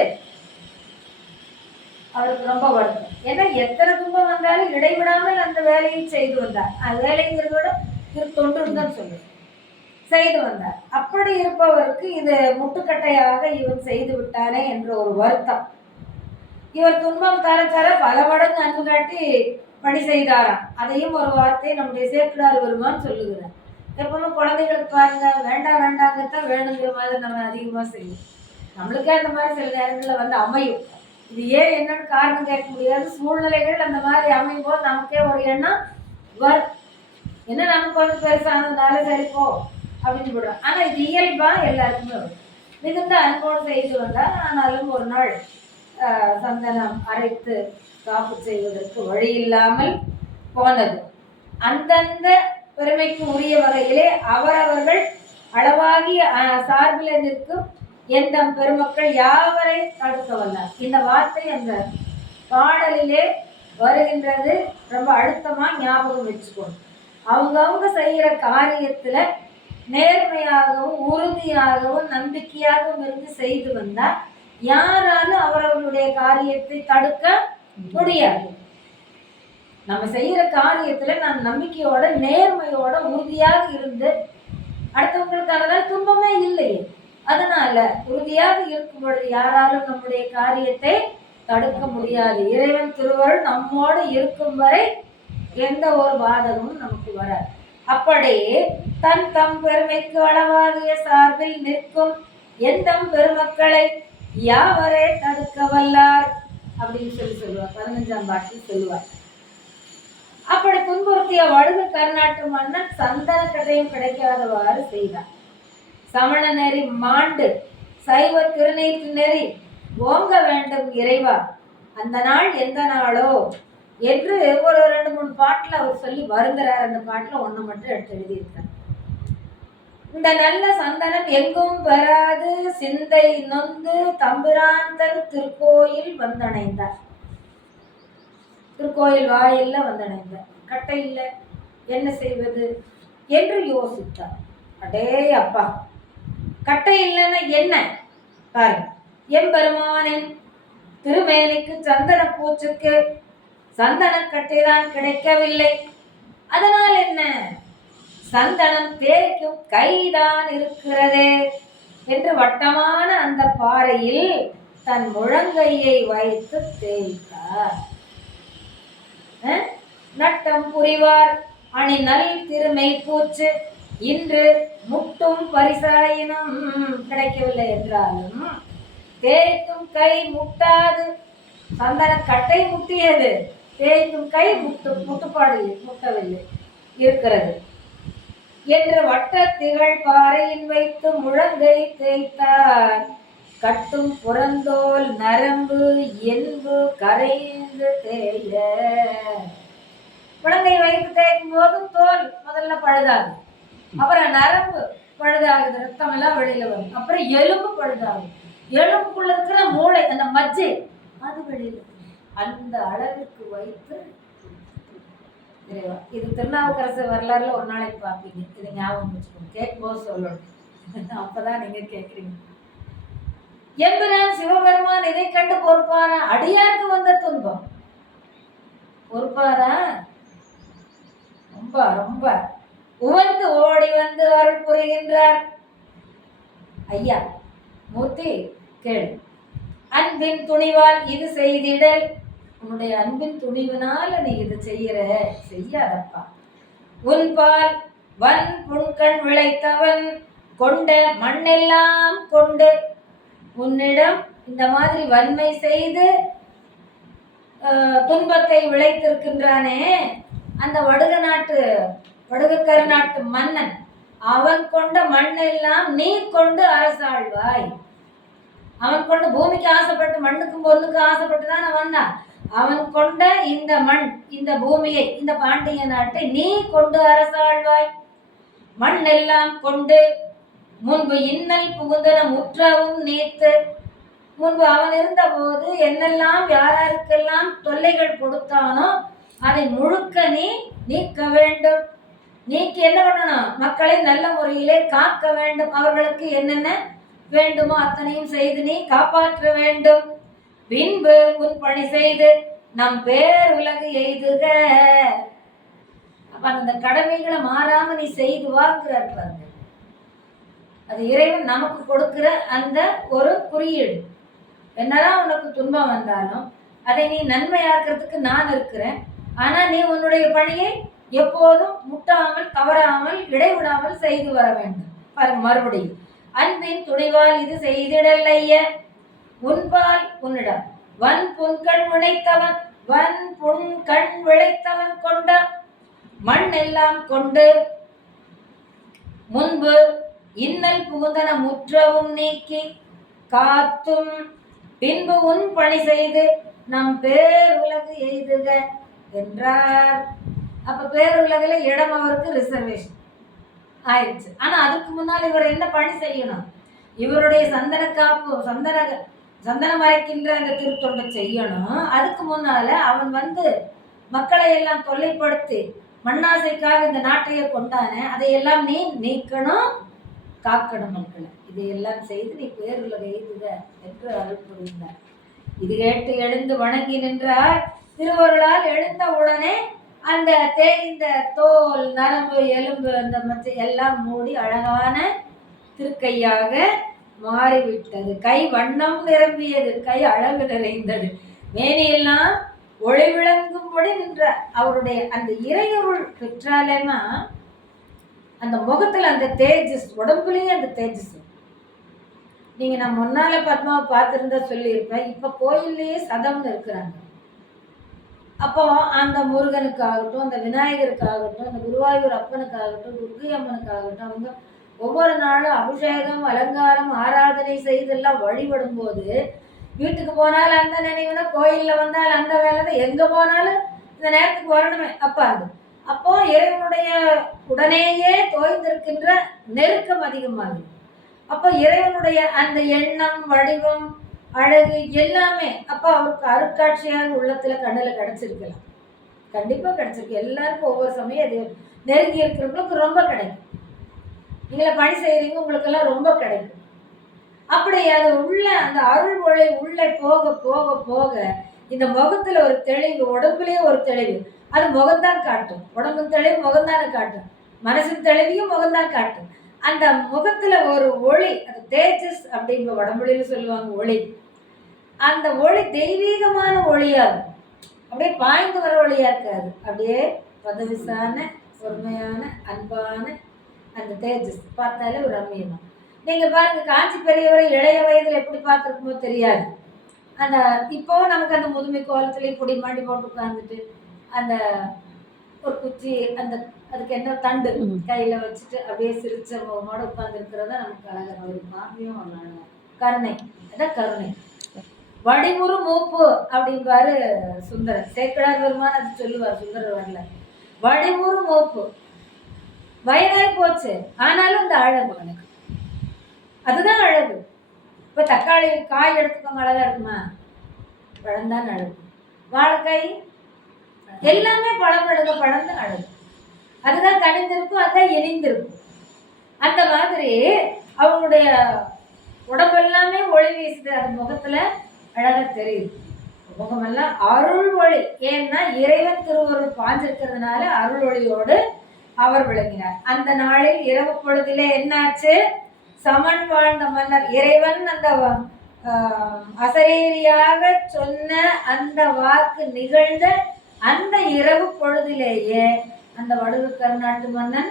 அவருக்கு ரொம்ப வருத்தம். ஏன்னா எத்தனை துன்பம் வந்தாலும் இடைவிடாமல் அந்த வேலையை செய்து வந்தார். அது வேலைங்கிறத விட தொண்டுன்னு தான் சொல்லுவேன். செய்து வந்தார். அப்படி இருப்பவருக்கு இது முட்டுக்கட்டையாக இவன் செய்து விட்டானே என்ற ஒரு வருத்தம். இவர் துன்பம் தர தர பல மடங்கு அன்பு காட்டி பணி செய்தாராம். அதையும் ஒரு வார்த்தை நம்முடைய சேக்கிழார் பெருமான் சொல்லுகிறார். எப்பவுமே குழந்தைகளுக்கு பாருங்க, வேண்டாம் வேண்டாங்கத்தான் வேணுங்கிற மாதிரி நம்ம அதிகமாக செய்யும். நம்மளுக்கே அந்த மாதிரி சில நேரங்களில் வந்து அமையும். இது ஏன் என்னன்னு காரணம் கேட்க முடியாது. சூழ்நிலைகள் அந்த மாதிரி அமையும் போது நமக்கே ஒரு எண்ணம் வரும். என்ன நமக்கு வந்து பெருசானதுனால சரிப்போ அப்படின்னு சொல்றோம். ஆனா இது இயல்பா எல்லாருக்குமே வரும். மிகுந்த அன்போடு செய்து வந்தால், ஆனாலும் ஒரு நாள் சந்தனம் அரைத்து காப்பு செய்வதற்கு வழி இல்லாமல் போனது. அந்தந்த பெருமைக்கு உரிய வகையிலே அவரவர்கள் அளவாகி சார்பில் நிற்கும் எந்த பெருமக்கள் யாவரை தடுக்க வந்தார். இந்த வார்த்தை அந்த பாடலிலே வருகின்றது. ரொம்ப அழுத்தமா ஞாபகம் வச்சுக்கணும். அவங்கவுங்க செய்கிற காரியத்துல நேர்மையாகவும் உறுதியாகவும் நம்பிக்கையாகவும் இருந்து செய்து வந்தால் யாராலும் அவரவர்களுடைய காரியத்தை தடுக்க முடியாது. நம்ம செய்யற காரியத்துல நான் நம்பிக்கையோட நேர்மையோட உறுதியாக இருந்து அடுத்தவங்களுக்கு அதனால் துன்பமே இல்லையே. அதனால உறுதியாக இருக்கும் பொழுது யாராலும் நம்முடைய காரியத்தை தடுக்க முடியாது. இறைவன் திருவருள் நம்மோடு இருக்கும் வரை எந்த ஒரு பாதகமும் நமக்கு வராது. அப்படியே தன் தம் பெருமைக்கு அளவாகிய சார்பில் நிற்கும் எந்த பெருமக்களை யாவரே தடுக்க வல்லார் அப்படின்னு சொல்லுவார். 15ஆம் பாட்டில் சொல்லுவார். அப்படி துன்புறுத்திய வடுகு கர்நாட்டு மன்னன் சந்தன கட்டையும் கிடைக்காதவாறு செய்தார். சமண நெறி மாண்டு சைவ திருநீற்று நெறி ஓங்க வேண்டும் இறைவா, அந்த நாள் எந்த நாளோ என்று ஒரு 2-3 பாட்டுல அவர் சொல்லி வருந்துறார். அந்த பாட்டுல ஒண்ணு மட்டும் எடுத்து எழுதியிருக்கார். இந்த நல்ல சந்தனம் எங்கும் பெறாது சிந்தை நொந்து தம்பிரான் தன் திருக்கோயில் வந்தடைந்தார். திருக்கோயில் வாயில்ல வந்தடைந்தார். கட்டை இல்லை, என்ன செய்வது என்று யோசித்தார். அடே அப்பா, கட்டை இல்லைன்னா என்ன பாருங்க. எம்பெருமானின் திருமேனிக்கு சந்தன பூச்சுக்கு சந்தன கட்டைதான் கிடைக்கவில்லை. அதனால் என்ன, சந்தனம் தேய்க்கும் கைதான் இருக்கிறதே என்று வட்டமான அந்த பாறையில் தன் முழங்கையை வைத்து தேய்த்தார். நட்டம் புரிவார் அணி நல் திருமை பூச்சு இன்று முட்டும் பரிசாயினும் கிடைக்கவில்லை என்றாலும் தேய்க்கும் கை முட்டாது. சந்தன கட்டை முட்டியது, தேய்க்கும் கை முட்டுப்பாடு முட்டவில்லை இருக்கிறது என்று வட்ட திகழ் பாறையில் வைத்து முழங்கை தேய்த்தார். கட்டும் புறந்தோல் நரம்பு என்பு கரைந்து தேய. முழங்கை வைத்து தேய்க்கும் போது தோல் முதல்ல பழுதாகும், அப்புறம் நரம்பு பழுதாகுது, ரத்தம் எல்லாம் வெளியில வரும், அப்புறம் எலும்பு பழுதாகும், எலும்புக்குள்ள இருக்கிற மூளை அந்த மஜ்ஜை அது வெளியில. அந்த அளவிற்கு வைத்து இது திருநாவுக்கரசு வரலாறுல ஒரு நாளைக்கு பார்ப்பீங்க. இதை ஞாபகம் வச்சுக்கோங்க, கேட்கும்போது சொல்லணும், அப்பதான் நீங்க கேட்குறீங்க. எம்பெருமான் சிவபெருமான் இதை கண்டு பொறுப்பாரா? அடியாருக்கு வந்த துன்பம் பொறுப்பாரா? ரொம்ப ரொம்ப உவந்து ஓடி வந்து அருள் புரிகின்றார். ஐயா மூர்த்தி கேளு, அன்பின் துணிவால் இது செய்திடல். உன்னுடைய அன்பின் துணிவினால நீ இது செய்யாதப்பா. உன்பால் வன் புண்கண் விளைத்தவன் கொண்ட மண்ணெல்லாம் கொண்டு உன்னிடம் இந்த மாதிரி வன்மை செய்து துன்பத்தை விளைத்திருக்கின்றானே அந்த வடுகக்கரு நாட்டு மன்னன், அவன் கொண்ட மண்ணெல்லாம் நீ கொண்டு அரசாழ்வாய். அவன் கொண்ட பூமிக்கு ஆசைப்பட்டு மண்ணுக்கும் பொருளுக்கு ஆசைப்பட்டு தானே வந்தான். அவன் கொண்ட இந்த மண் இந்த பூமியை இந்த பாண்டிய நாட்டை நீ கொண்டு அரசாழ்வாய். மண் எல்லாம் கொண்டு முன்பு இன்னல் புகுந்தன முற்றவும் நீத்து. முன்பு அவன் இருந்த போது என்னெல்லாம் யாருக்கெல்லாம் தொல்லைகள் கொடுத்தானோ அதை முழுக்க நீ நீக்க வேண்டும். நீக்கி என்ன பண்ணணும், மக்களை நல்ல முறையிலே காக்க வேண்டும். அவர்களுக்கு என்னென்ன வேண்டுமோ அத்தனையும் செய்து நீ காப்பாற்ற வேண்டும். பின்பு உன் பணி செய்து நம் பேர் உலகு எய்துக. அப்ப அந்த கடமைகளை மாறாம நீ செய்து வாங்குறார் பாருங்க. அது இறைவன் நமக்கு கொடுக்கிற அந்த ஒரு குறியீடு. என்னதான் உனக்கு துன்பம் வந்தாலும் அதை நீ நன்மையாக்குறதுக்கு நான் இருக்கிறேன். ஆனா நீ உன்னுடைய பணியை எப்போதும் முட்டாமல் தவறாமல் இடைவிடாமல் செய்து வர வேண்டும். பாருங்க மறுபடியும், அன்பின் துணிவால் இது செய்திடலைய உன்பால் உன்னிடம் வன் புன்கண் விளைத்தவன் கொண்ட மண் எல்லாம் கொண்டு முன்பு இன்னல் புகுந்தன முற்றவும் நீக்கி காத்தும் பின்பு உன் பணி செய்து நம் பேருலகு எய்துக என்றார். அப்ப பேருலகில இடம் அவருக்கு ரிசர்வேஷன் ஆயிடுச்சு. ஆனா அதுக்கு முன்னால் இவர் என்ன பணி செய்யணும்? இவருடைய சந்தன காப்பு சந்தனம் மறைக்கின்ற அந்த திருத்தொண்டை செய்யணும். அதுக்கு முன்னால அவன் மக்களை எல்லாம் தொல்லைப்படுத்தி மண்ணாசைக்காக இந்த நாட்டையே கொண்டானே, அதையெல்லாம் நீ நீக்கணும், காக்கணும் மக்களை. இதையெல்லாம் செய்து நீ பேருலகை எய்துக என்று அருள் புரிந்தார். இது கேட்டு எழுந்து வணங்கி நின்றார். திருவருளால் எழுந்த உடனே அந்த தேய்ந்த தோல் நரம்பு எலும்பு அந்த மற்ற எல்லாம் மூடி அழகான திருக்கையாக மாறிவிட்டது. கை வண்ணம் நிரம்பியது, கை அழகு நிறைந்தது, மேனியெல்லாம் ஒளி விளங்கும்படி நின்ற அவருடைய அந்த இறையருள் பெற்றாலேனா அந்த முகத்துல அந்த தேஜஸ், உடம்புலயும் அந்த தேஜஸ். நீங்க நான் முன்னால பத்மாவை பார்த்திருந்தா சொல்லியிருப்பேன். இப்ப கோயில்லையே சதம்னு இருக்கிறாங்க. அப்போ அந்த முருகனுக்காகட்டும், அந்த விநாயகருக்காகட்டும், அந்த குருவாயூர் அப்பனுக்காகட்டும், துர்க்கை அம்மனுக்காகட்டும், அவங்க ஒவ்வொரு நாளும் அபிஷேகம் அலங்காரம் ஆராதனை செய்தெல்லாம் வழிபடும் போது வீட்டுக்கு போனாலும் அந்த நினைவுனா, கோயில்ல வந்தால் அந்த வேலை, எங்க போனாலும் இந்த நேரத்துக்கு வரணுமே. அப்போ இறைவனுடைய உடனேயே தோய்ந்திருக்கின்ற நெருக்கம் அதிகமாகும். அப்போ இறைவனுடைய அந்த எண்ணம் வடிவம் அழகு எல்லாமே அப்போ அவருக்கு அருட்காட்சியாக உள்ளத்துல கண்ணில் கிடைச்சிருக்கலாம். கண்டிப்பா கிடைச்சிருக்கு. எல்லாருக்கும் ஒவ்வொரு சமயம் அது நெருங்கி இருக்கிறவங்களுக்கு ரொம்ப கிடைக்கும். நீங்கள பணி செய்யறீங்க, உங்களுக்கெல்லாம் ரொம்ப கிடைக்கும். அப்படி அது உள்ள அந்த அருள் ஒளி உள்ளே போக போக போக இந்த முகத்துல ஒரு தெளிவு, உடம்புலயே ஒரு தெளிவு. அது முகம்தான் காட்டும். உடம்பு தெளிவு முகம்தானே காட்டும், மனசின் தெளிவையும் முகம்தான் காட்டும். அந்த முகத்துல ஒரு ஒளி, அது தேஜஸ் அப்படிங்கிற வடமொழியில சொல்லுவாங்க ஒளி. அந்த ஒளி தெய்வீகமான ஒளியா இருக்கும். அப்படியே பாய்ந்து வர ஒளியா இருக்காது. அப்படியே பதவிசான பொறுமையான அன்பான அந்த தேஜஸ் பார்த்தாலே ஒரு ரம்மியமா. நீங்க பாருங்க, காஞ்சி பெரியவரை இளைய வயதுல எப்படி பார்த்துருக்குமோ தெரியாது. அந்த இப்போ நமக்கு அந்த முதுமை கோலத்திலேயே பொடி மாண்டி போட்டு உட்காந்துட்டு அந்த ஒரு குச்சி அந்த அதுக்கு என்ன தண்டு கையில வச்சுட்டு அப்படியே சிரிச்ச முகமோட உட்கார்ந்து இருக்கிறதா நமக்கு அழகாக ஒரு காமியம். கருணை, அதான் கருணை. வடிமுறு மூப்பு அப்படின்பாரு சுந்தரர். சேக்கடார் பெருமான் அது சொல்லுவார் சுந்தரர் வரல. வடிமுறு மூப்பு, வயதாய் போச்சு ஆனாலும் இந்த அழகு எனக்கு, அதுதான் அழகு. இப்ப தக்காளி காய் எடுத்துக்கோங்க, அழகா இருக்குமா? பழம்தான் அழகு. வாழைக்காய் எல்லாமே பழம் எடுக்க பழம்தான் அழகு. அதுதான் கனிந்திருக்கும், அதுதான் இனிந்திருக்கும். அந்த மாதிரி அவங்களுடைய உடம்பு எல்லாமே ஒளி வீசுது. அது முகத்துல அழகா தெரியுது. முகமெல்லாம் அருள் ஒளி. ஏன்னா இறைவன் திருவருள் பாஞ்சிருக்கிறதுனால அருள் ஒளியோடு அவர் விளங்கினார். அந்த நாளில் இரவு பொழுதிலே என்னாச்சு? சமன் வாழ்ந்த மன்னர் இறைவன் அந்த அசரீரியாக சொன்ன அந்த வாக்கு நிகழ்ந்த அந்த இரவு பொழுதிலேயே அந்த வடுகு கருநாட்டு மன்னன்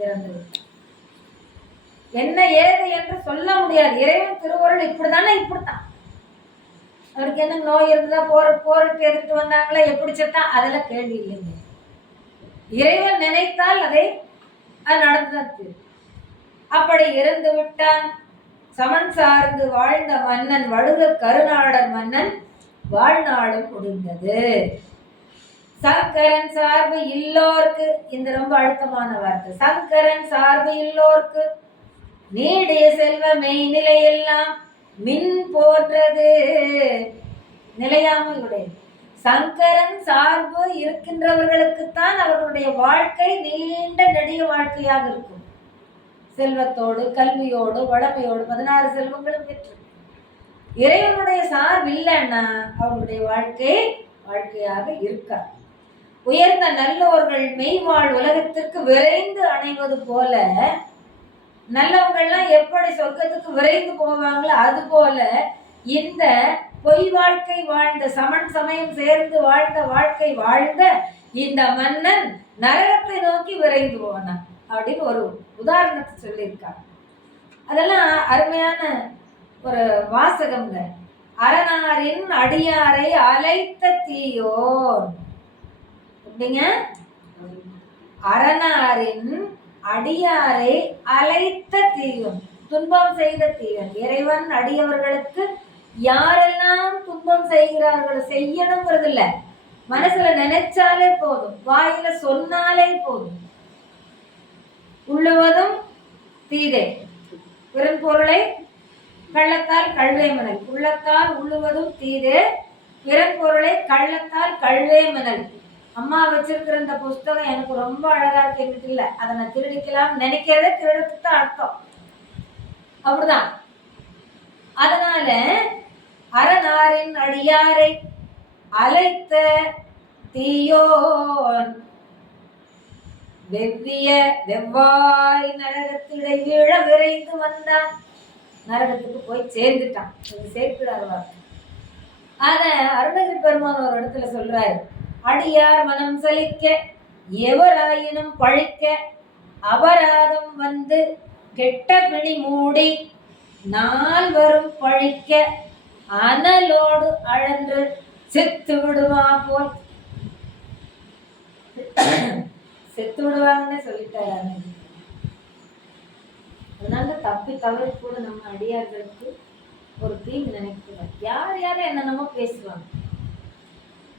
இறந்து என்ன ஏது என்று சொல்ல முடியாது. இறைவன் திருவருள் இப்படிதானே, இப்படித்தான். அவருக்கு என்ன நோய் இருந்தா போருக்கு எதிர்த்து வந்தாங்களா, எப்படி செத்தா, அதெல்லாம் கேள்வி இல்லைங்க. இறைவன் நினைத்தால் அது நடந்தது. அப்படி இருந்து விட்டான். சமன் சார்ந்து வாழ்ந்த மன்னன் வடுக கருநாடர் மன்னன் வாழ்நாளும் முடிந்தது. சங்கரன் சார்பு இல்லோர்க்கு, இந்த ரொம்ப அழுத்தமான வார்த்தை, சங்கரன் சார்பு இல்லோர்க்கு நீடிய செல்வ மெய்நிலையெல்லாம் மின் போன்றது. நிலையாமை உடையது. சங்கரன் சார்பு இருக்கின்றவர்களுக்குத்தான் அவர்களுடைய வாழ்க்கை நீண்ட நெடிய வாழ்க்கையாக இருக்கும். செல்வத்தோடு கல்வியோடு வளமையோடு 16 செல்வங்களும் பெற்று. இறைவனுடைய சார்பு இல்லைன்னா அவர்களுடைய வாழ்க்கையாக இருக்காது. உயர்ந்த நல்லோர்கள் மெய்வாழ் உலகத்திற்கு விரைந்து அணைவது போல நல்லவங்கள்லாம் எப்படி சொர்க்கத்துக்கு விரைந்து போவாங்களோ அது போல இந்த பொய் வாழ்க்கை வாழ்ந்த சமன் சமயம் சேர்ந்து வாழ்ந்த வாழ்க்கை வாழ்ந்த இந்த மன்னன் நரகத்தை நோக்கி விரைந்து போனான் அப்படின்னு ஒரு உதாரணத்தை சொல்லியிருக்காங்க. அதெல்லாம் அருமையான ஒரு வாசகம்ங்க. அரணாரின் அடியாரை அலைத்த தீயோன். எப்படிங்க? அரணாரின் அடியாரை அலைத்த தீயோன், துன்பம் செய்த தீயன். இறைவன் அடியவர்களுக்கு யாரெல்லாம் துன்பம் செய்கிறார்களோ, செய்யணுங்கிறது இல்ல, மனசுல நினைச்சாலே போதும், வாயில சொன்னாலே போதும். உள்ளுவதும் தீதே பிறன்பொருளை கள்ளத்தால் கல்வேமனல். உள்ளத்தால் உள்ளுவதும் தீதே பிறன்பொருளை கள்ளத்தால் கல்வேமனல். அம்மா வச்சிருக்கிற இந்த புஸ்தகம் எனக்கு ரொம்ப அழகா இருக்கு, என்கிட்ட இல்லை, அதை நான் திருடிக்கலாம் நினைக்கிறதே திருடத்துக்கு தான் அர்த்தம். அப்படிதான். அதனால அரணாரின் அடியாரை அலைத்த தீயோன் வெவ்விய வெவ்வாய் நரகத்திடை வீழ விரைந்து வந்தான். நரகத்துக்கு போய் சேர்ந்துட்டான். சேர்க்கிறார். அத அருணகிரி பெருமான் ஒரு இடத்துல சொல்றாரு, அடியார் மனம் சலிக்க எவராயினும் பழிக்க அபராதம் வந்து கெட்ட பிணி மூடி நாள் வரும் பழிக்க அனலோடு அழன்று செத்து விடுவா போல். செத்து விடுவாங்கன்னு சொல்லிட்டாரு. அதனால தப்பி தவறி கூட நம்ம அடியார்களுக்கு ஒரு தீங்கு நினைக்கிறார். யார் யாரும் என்னென்னமோ பேசுவாங்க,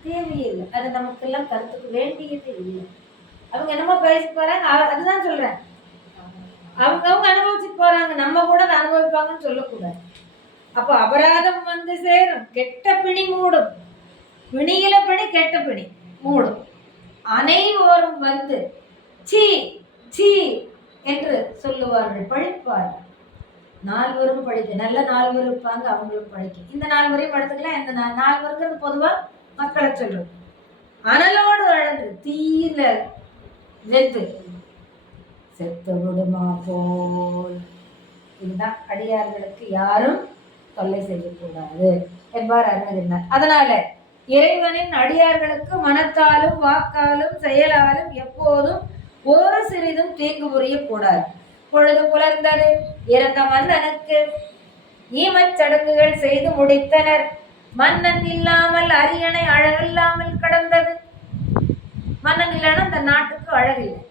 தேவையில்லை. அது நமக்கெல்லாம் கருத்துக்கு வேண்டியது இல்லை. அவங்க என்னமோ பேசி போறாங்க, அதுதான் சொல்றேன். அவங்க அனுபவிச்சுட்டு போறாங்க, நம்ம கூட அதை அனுபவிப்பாங்கன்னு சொல்லக்கூடாது. அப்போ அபராதம் வந்து சேரும், கெட்ட பிணி மூடும். பிணியில பிணி கெட்ட பிணி மூடும். அனைவரும் வந்து சீ சீ என்று சொல்லுவார்கள், பழிப்பார்கள். நால்வரும் பழிக்க, நல்ல நால்வர் இருப்பாங்க, அவங்களும் பழிக்க. இந்த நால்வரையும் படுத்துக்கலாம். இந்த நால்வருங்கிறது பொதுவா மக்களை சொல்லும். அனலோடு அழகு தீயில வெந்து செத்து விடுமா போல். இதுதான் அடியார்களுக்கு யாரும் தொல்லை செய்யக்கூடாது என்பார் அருணகிரினார். அதனால இறைவனின் அடியார்களுக்கு மனத்தாலும் வாக்காலும் செயலாலும் எப்போதும் ஒரு சிறிதும் தீங்கு புரியக்கூடாது. பொழுது புலர்ந்தது, இறந்த மன்னனுக்கு ஈமச் சடங்குகள் செய்து முடித்தனர். மன்னன் இல்லாமல் அரியணை அழகில்லாமல் கடந்தது. மன்னன் இல்லைன்னா அந்த நாட்டுக்கு அழகில்லை.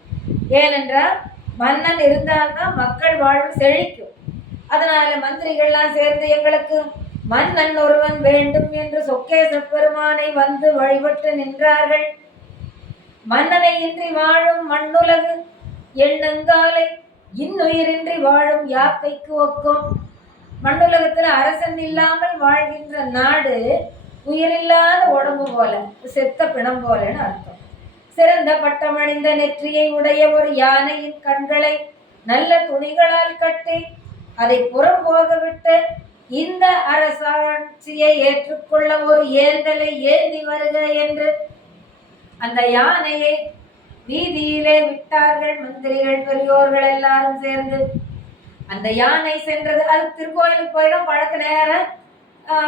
ஏனென்றால் மன்னன் இருந்தால்தான் மக்கள் வாழ்வு செழிக்கும். அதனால மந்திரிகள்லாம் சேர்ந்து எங்களுக்கு மன்னன் ஒருவன் வேண்டும் என்று சொக்கேச பெருமானை வந்து வழிபட்டு நின்றார்கள். மன்னனை இன்றி வாழும் மண்ணுலகு எண்ணங்காலை இன்னுயிரின்றி வாழும் யாக்கைக்கு ஒக்கும். மண்ணுலகத்துல அரசன் இல்லாமல் வாழ்கின்ற நாடு உயிரில்லாத உடம்பு போல, செத்த பிணம் போலன்னு அர்த்தம். சிறந்த பட்டமணிந்த நெற்றியை உடைய ஒரு யானையின் கண்களை நல்ல துணிகளால் கட்டி அதை புறம் போக விட்டு இந்த அரசாட்சியை ஏற்றுக்கொள்ள ஒரு ஏந்தலை ஏந்தி வருக என்று அந்த யானையை வீதியிலே விட்டார்கள். மந்திரிகள் பெரியோர்கள் எல்லாரும் சேர்ந்து அந்த யானை சென்றது. அது திருக்கோயிலுக்கு போயிடும். பழக்க நேரம்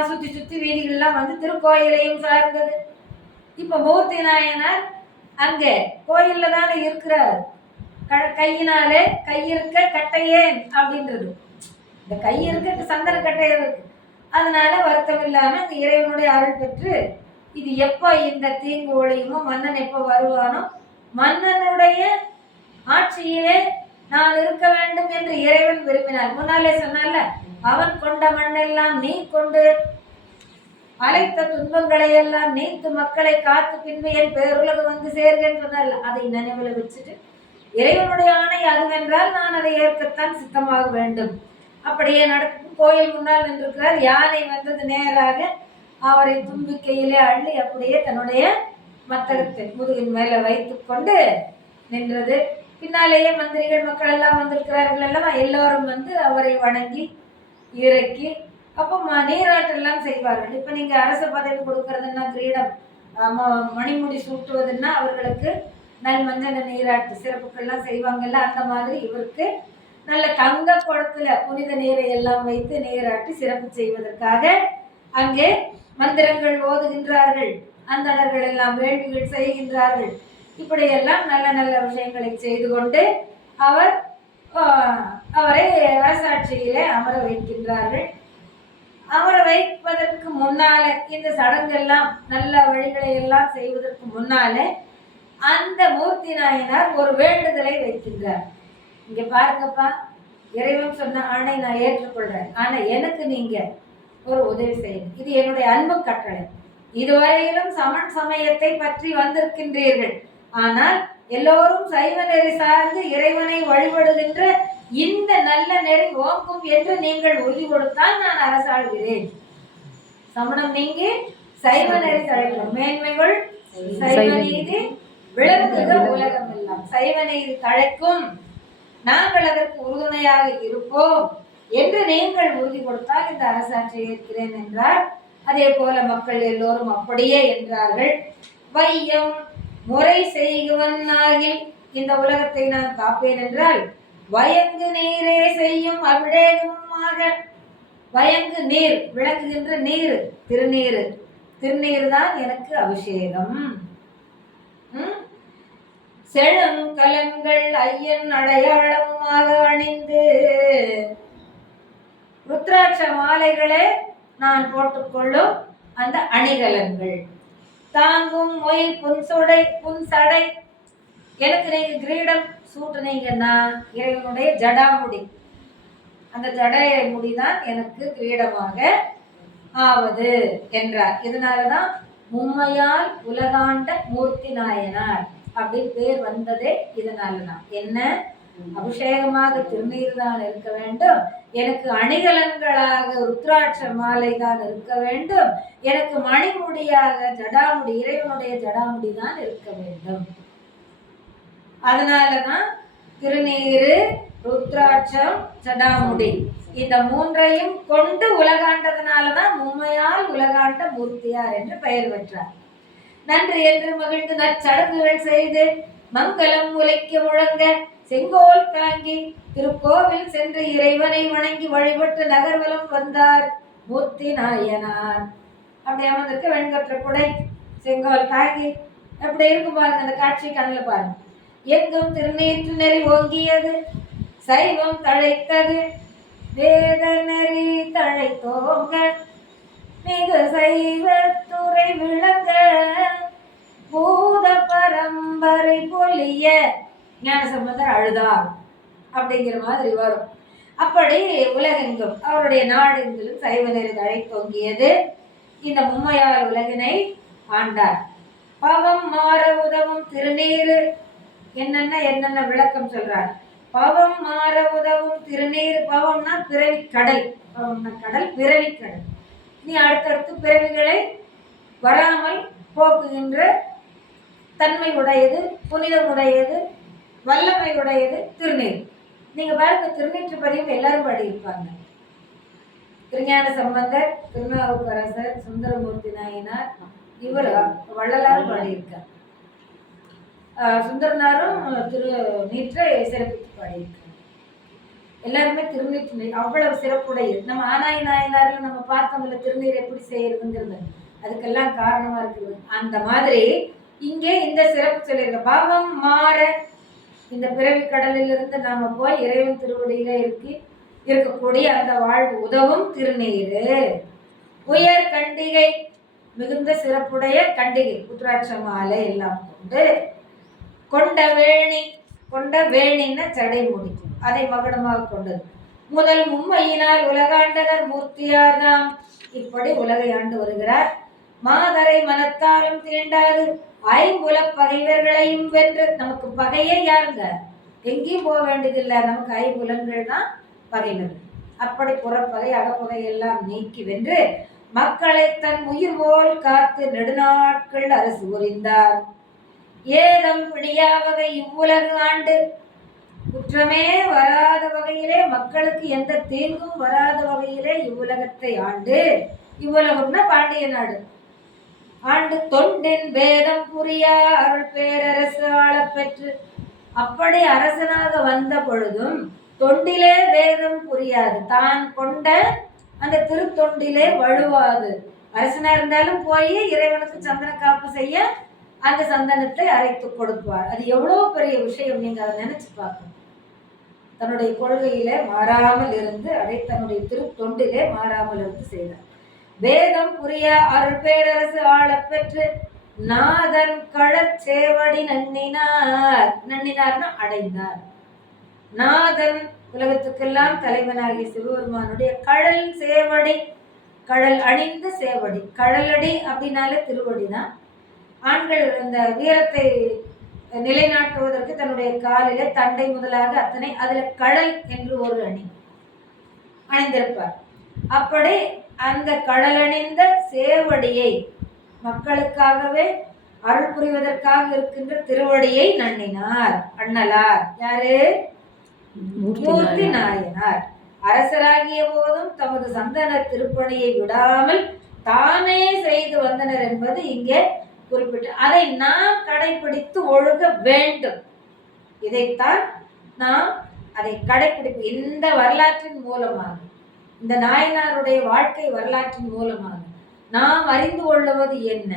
சுத்தி சுத்தி வீதிகள்லாம் வந்து திருக்கோயிலையும் சார்ந்தது. இப்ப மூர்த்தி நாயனார் அங்கே கோயில்ல தானே இருக்கிறார். கையினாலே கையிருக்க கட்டையேன் அப்படின்றது. இந்த கையிருக்க சந்தன கட்டை இருக்கு. அதனால வருத்தம் இல்லாம இந்த இறைவனுடைய அருள் பெற்று இது எப்போ இந்த தீங்கு ஒழியுமோ, மன்னன் எப்போ வருவானோ, மன்னனுடைய ஆட்சியிலே நான் இருக்க வேண்டும் என்று இறைவன் விரும்பினார். முன்னாலே சொன்னால, அவன் கொண்ட மண்ணெல்லாம் நீ கொண்டு அழைத்த துன்பங்களை எல்லாம் நீத்து மக்களை காத்து பின்பு என் பேருலகு வந்து சேர்கன்னு சொன்னார்ல, அதை நினைவில் வச்சுட்டு இறைவனுடைய ஆணை அதுவென்றால் நான் அதை ஏற்கத்தான் சித்தமாக வேண்டும். அப்படியே நடக்கும். கோயில் முன்னால் நின்றிருக்கிறார். யானை வந்தது நேராக அவரை தும்பிக்கையிலே அள்ளி அப்படியே தன்னுடைய மத்தகத்தை முதுகின் மேல வைத்து கொண்டு நின்றது. பின்னாலேயே மந்திரிகள் மக்கள் எல்லாம் வந்திருக்கிறார்கள் அல்லவா, எல்லோரும் வந்து அவரை வணங்கி இறக்கி அப்போ நீராட்டெல்லாம் செய்வார்கள். இப்போ நீங்கள் அரச பதவி கொடுக்கறதுன்னா, கிரீடம் மணிமுடி சூட்டுவதுன்னா அவர்களுக்கு நல் மஞ்சள் நீராட்டு சிறப்புகள்லாம் செய்வாங்கல்ல, அந்த மாதிரி இவருக்கு நல்ல தங்க குடத்துல புனித நீரை எல்லாம் வைத்து நீராட்டி சிறப்பு செய்வதற்காக அங்கே மந்திரங்கள் ஓதுகின்றார்கள், அந்தணர்கள் எல்லாம் வேள்விகள் செய்கின்றார்கள். இப்படியெல்லாம் நல்ல நல்ல விஷயங்களை செய்து கொண்டு அவரை அரசாட்சியிலே அமர வைக்கின்றார்கள். அமர வைப்பதற்கு முன்னால இந்த சடங்கெல்லாம் நல்ல வழிகளை எல்லாம் செய்வதற்கு முன்னால அந்த மூர்த்தி நாயனார் ஒரு வேண்டுதலை வைக்கின்றார். இங்க பாருங்கப்பா, இறைவன் சொன்ன ஆணை நான் ஏற்றுக்கொள்றேன், ஆனா எனக்கு நீங்க ஒரு உதவி செய்யணும். இது என்னுடைய அன்பு கட்டளை. இதுவரையிலும் சமன் சமயத்தை பற்றி வந்திருக்கின்றீர்கள், ஆனால் எல்லோரும் சைவ நெறி சார்ந்து இறைவனை வழிபடுகின்ற இந்த நல்ல நெறி ஓங்கும் என்று நீங்கள் உறுதி கொடுத்தால் நான் அரசாள்கிறேன். சமணம் நீங்கி சைவ நெறி தழைக்கும், மேன்மைகள் சைவ நீதி விளங்குக உலகம் எல்லாம். சைவ நீதி தழைக்கும், நாங்கள் அதற்கு உறுதுணையாக இருப்போம் என்று நீங்கள் உறுதி கொடுத்தால் இந்த அரசாட்சியை ஏற்கிறேன் என்றார். அதே போல மக்கள் எல்லோரும் அப்படியே என்றார்கள். வையம் முறை செய்குவன் ஆகில், இந்த உலகத்தை நான் காப்பேன் என்றால் வயங்கு நீரே செய்யும் அபிஷேகமாக. வயங்கு நீர், விளக்குகின்ற நீர், திருநீர், திருநீர் தான் எனக்கு அபிஷேகம். செழுங்கலங்கள் ஐயன் அடையாளமாக அணிந்து, ருத்ராட்ச மாலைகளே நான் போட்டுக்கொள்ளும் அந்த அணிகலன்கள், தாங்கும் மொய் புன்சொடை புன்சடை, எனக்கு நீங்க கிரீடம் சூட்டுனீங்கன்னா இறைவனுடைய ஜடாமுடி, அந்த ஜடைய முடிதான் எனக்கு கிரீடமாக ஆவது என்றார். இதனாலதான் மும்மையால் உலகாண்ட மூர்த்தி நாயனார் அப்படின்னு பேர் வந்ததே இதனாலதான். என்ன அபிஷேகமாக திருநீர் தான் இருக்க வேண்டும், எனக்கு அணிகலன்களாக ருத்ராட்ச மாலை தான் இருக்க வேண்டும், எனக்கு மணிமுடியாக ஜடாமுடி, இறைவனுடைய ஜடாமுடி தான் இருக்க வேண்டும். அதனாலதான் திருநீரு, ருத்ராட்சம், ஜடாமுடி இந்த மூன்றையும் கொண்டு உலகாண்டதுனாலதான் மும்மையால் உலகாண்ட மூர்த்தியார் என்று பெயர் பெற்றார். நன்றி என்று மகிழ்ந்து நற்சடங்குகள் செய்து மங்களம் உலைக்க முழங்க செங்கோல் தாங்கி திருக்கோவில் சென்று இறைவனை வணங்கி வழிபட்டு நகர்வலம் வந்தார் மூர்த்தி நாயனார். அப்படி அமர்ந்திருக்க வெண்கற்ற குடை செங்கோல் தாங்கி எப்படி இருக்கும் பாருங்க, அந்த காட்சி கண்ணில் பாருங்க. எங்கும் திருநீற்று நெறி ஓங்கியது, சைவம் தழைத்தது, வேத நெறி தழைத்தோங்க, மிகு சைவ துறை விளங்க, பூத பரம்பரை பொலிய, ஞானசம்பந்தர் அழுதார் அப்படிங்கிற மாதிரி வரும். அப்படி உலகெங்கும் அவருடைய நாடெங்கிலும் சைவ நெறி தழைத்தோங்கியது. இந்த மும்மையார் உலகினை ஆண்டார். பவம் மாற உதவும் திருநீரு, என்னென்ன விளக்கம் சொல்றார். பவம் மாற உதவும் திருநீர், பவம்னா பிறவி கடல், பவம்னா கடல், பிறவி கடல். நீ அடுத்தடுத்து பிறவிகளை வராமல் போக்குகின்ற தன்மை உடையது, புனிதம் உடையது, வல்லமை உடையது திருநீர். நீங்க பாருங்க, திருநீற்று பதிவு எல்லாரும் பாடியிருப்பாங்க. திருஞான சம்பந்தர், திருநாவுக்கரசர், சுந்தரமூர்த்தி நாயனார், இவர் வள்ளலாரும் பாடியிருக்கார். சுந்தரனாரும் திருநீற்றை சிறப்பித்து பாடியிருக்காங்க. எல்லாருமே திருநீற்று அவ்வளவு சிறப்புடையது. நம்ம ஆனாய் நாயனாரில் நம்ம பார்த்தோம்ல திருநீர் எப்படி செய்யறதுங்கிறது, அதுக்கெல்லாம் காரணமா இருக்குது. அந்த மாதிரி இங்கே இந்த சிறப்பு சொல்லியிருக்க. பாவம் மாற, இந்த பிறவி கடலில் இருந்து நாம போய் இறைவன் திருவடியில இருக்கக்கூடிய அந்த வாழ்வு உதவும் திருநீரு. உயர் கண்டிகை, மிகுந்த சிறப்புடைய கண்டிகை, ருத்ராட்ச மாலை எல்லாம் கொண்டு, கொண்ட வேணி, கொண்ட வேணின்னா சடை முடிக்கும், அதை மகுடமாக கொண்டது. முதல் மும்மையினால் உலகாண்டனர் மூர்த்தியார்தாம், இப்படி உலகை ஆண்டு வருகிறார். மாதரை மனத்தாலும் தீண்டாது ஐம்புல பகைவர்களையும் வென்று, நமக்கு பகையே யாருங்க, எங்கேயும் போக வேண்டியதில்லை, நமக்கு ஐம்புலன்கள் தான் பகைவர்கள். அப்படி புறப்பகை அகப்பகை எல்லாம் நீக்கி வென்று மக்களை தன் உயிர் போல் காத்து நெடுநாட்கள் அரசு புரிந்தார். ஏதம் பிடியா வகை இவ்வுலகு ஆண்டு, குற்றமே வராத வகையிலே, மக்களுக்கு எந்த தீங்கும் வராத வகையிலே இவ்வுலகத்தை ஆண்டு, இவ்வுலகம்னா பாண்டிய நாடு ஆண்டு, தொண்டின் வேதம் புரியா அருள் பேரரசு ஆளப்பெற்று, அப்படி அரசனாக வந்த பொழுதும் தொண்டிலே வேதம் புரியாது, தான் கொண்ட அந்த திருத்தொண்டிலே வழுவாது. அரசனா இருந்தாலும் போய் இறைவனுக்கு சந்தன காப்பு செய்ய அந்த சந்தனத்தை அரைத்து கொடுப்பார். அது எவ்வளவு பெரிய விஷயம், நீங்க அதை நினைச்சு பார்க்கணும். தன்னுடைய கொள்கையில மாறாமல் இருந்து அதை தன்னுடைய திருத்தொண்டிலே மாறாமல் இருந்து செய்தார். வேதம் புரிய அருள் பேரரசு ஆள பெற்று நாதன் களச்சேவடி நன்னினார். நன்னினார்னா அடைந்தார். நாதன் உலகத்துக்கெல்லாம் தலைவனாகிய சிவபெருமானுடைய கழல் சேவடி, கழல் அணிந்த சேவடி. கழலடி அப்படின்னாலே திருவடி தான். ஆண்கள் இந்த வீரத்தை நிலைநாட்டுவதற்கு தன்னுடைய காலிலே தண்டை முதலாக அத்தனை அதுல கழல் என்று ஒரு அணி அணிந்திருப்பார். அப்படி அந்த கடல் அணிந்த சேவடியை, மக்களுக்காகவே அருள் புரிவதற்காக இருக்கின்ற திருவடியை நன்னினார். அண்ணலார் யாரு? மூர்த்தி நாயனார். அரசராகிய போதும் தமது சந்தன திருப்பணியை விடாமல் தாமே செய்து வந்தனர் என்பது இங்கே குறிப்பிட்டு, அதை நாம் கடைபிடித்து ஒழுக வேண்டும். இதைத்தான் நாம் அதை கடைபிடிப்பு. இந்த வரலாற்றின் மூலமாக, இந்த நாயனாருடைய வாழ்க்கை வரலாற்றின் மூலமாக நாம் அறிந்து கொள்வது என்ன?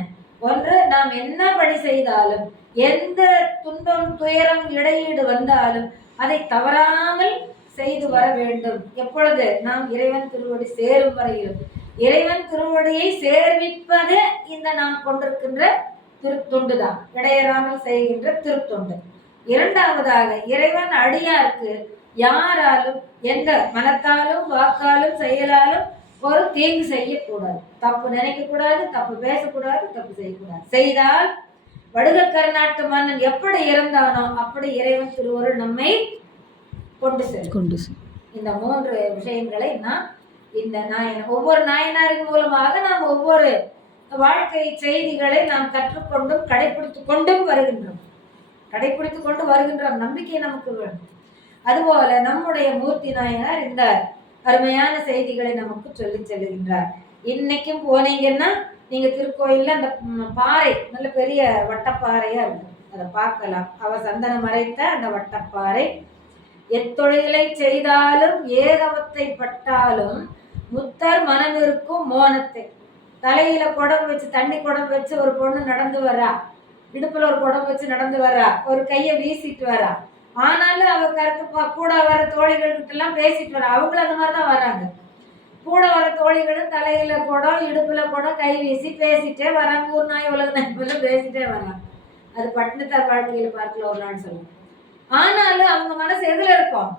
ஒன்று, நாம் என்ன பணி செய்தாலும், எந்த துன்பம் துயரம் இடையீடு வந்தாலும் அதை தவறாமல் செய்து வர வேண்டும். எப்பொழுது? நாம் இறைவன் திருவடி சேரும் வரையிலும். இறைவன் திருவடியை சேர்விப்பது இந்த நாம் கொண்டிருக்கின்ற திருத்தொண்டு தான், இடையறாமல் செய்கின்ற திருத்தொண்டு. இரண்டாவதாக, இறைவன் அடியாருக்கு யாராலும் எந்த மனத்தாலும் வாக்காலும் செயலாலும் ஒரு தீங்கு செய்யக்கூடாது. தப்பு நினைக்க கூடாது, தப்பு பேசக்கூடாது, தப்பு செய்யக்கூடாது. செய்தால் வடுக கருநாட்டு மன்னன் எப்படி இறந்தானோ அப்படி இறைவன் திருவருள் நம்மை கொண்டு செல்லும். இந்த மூன்று விஷயங்களை நாம் இந்த ஒவ்வொரு நாயனாரின் மூலமாக நாம் ஒவ்வொரு வாழ்க்கை செய்திகளை நாம் கற்றுக்கொண்டும் கடைபிடித்துக் கொண்டும் வருகின்றோம். நம்பிக்கை நமக்கு வேண்டும். அதுபோல நம்முடைய மூர்த்தி நாயனார் இந்த அருமையான செய்திகளை நமக்கு சொல்லி செல்கின்றார். இன்னைக்கும் போனீங்கன்னா நீங்க திருக்கோயில்ல அந்த பாறை நல்ல பெரிய வட்டப்பாறையா இருக்கும், அதை பார்க்கலாம். அவர் சந்தனம் மறைத்த அந்த வட்டப்பாறை. எத்தொழிலை செய்தாலும் ஏதவத்தை பட்டாலும் முத்தர் மனம் இருக்கும் மோனத்தை. தலையில குடம் வச்சு, தண்ணி குடம் வச்சு ஒரு பொண்ணு நடந்து வரா, இடுப்புல ஒரு குடம் வச்சு நடந்து வரா, ஒரு கையை வீசிட்டு வரா. ஆனாலும் அவ கருத்து கூட வர தோழிகள் கிட்ட எல்லாம் பேசிட்டு வரா. அவங்களும் அந்த மாதிரிதான் வராங்க. கூட வர தோழிகளும் தலையில குடம், இடுப்புல குடம், கை வீசி பேசிட்டே வராங்க. ஊர் நாய் உலக நாய் போல பேசிட்டே வராங்க. அது பட்டினத்தார் வாழ்க்கையில பார்க்கல ஒரு நாள் சொல்லுவோம். ஆனாலும் அவங்க மனசு எதுல இருக்கும்?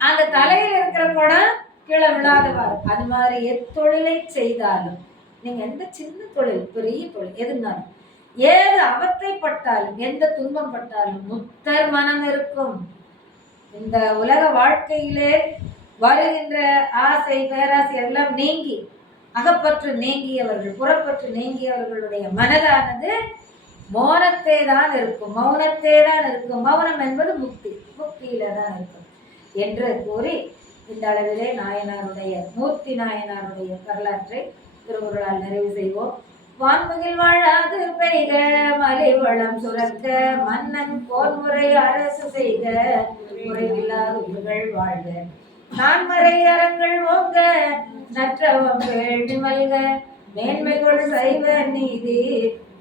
அந்த தலையில இருக்கிற குடம் கீழே விழாதவாறு. அது மாதிரி எத்தொழிலை செய்தாலும், நீங்க எந்த சின்ன தொழில் பெரிய தொழில் எதுனாலும், ஏது அவத்தைப்பட்டாலும், எந்த துன்பம் பட்டாலும் முத்தர் மனம் இருக்கும். இந்த உலக வாழ்க்கையிலே வருகின்ற ஆசை பேராசை எல்லாம் நீங்கி, அகப்பற்று நீங்கியவர்கள், புறப்பற்று நீங்கியவர்களுடைய மனதானது மௌனத்தே தான் இருக்கும், மௌனத்தே தான் இருக்கும். மௌனம் என்பது முக்தி, முக்தியில தான் இருக்கும் என்று கூறி இந்த அளவிலே நாயனாருடைய மூர்த்தி நாயனாருடைய வரலாற்றை திருக்குறளால் நிறைவு செய்வோம். வான்முகில் வாழாது பெய்க, மலை வளம் சுரக்க, மன்னன் போர்முறை அரசு செய்க, குறைவில்லாத உயிர்கள் வாழ்க, நான்மறை அறங்கள் ஓங்க, நற்றவம் வேள்வி மல்க, மேன்மைகள் சைவ நீதி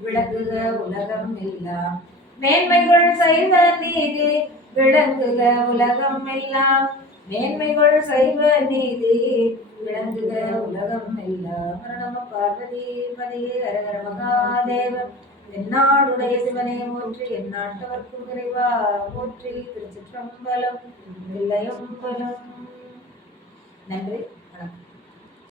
விளங்குக உலகம் எல்லாம். மேன்மைகள் சைவ நீதி விளங்குக உலகம் எல்லாம். மேன்மைகள் சைவ நீதி விளங்குக உலகம் எல்லாம். நம பார்வதி பதியே ஹரஹர மகாதேவன். எந்நாடுடைய சிவனே போற்றி, எந்நாட்டவர்க்கும் இறைவா போற்றி. திருச்சிற்றம்பலம். நன்றி, வணக்கம்.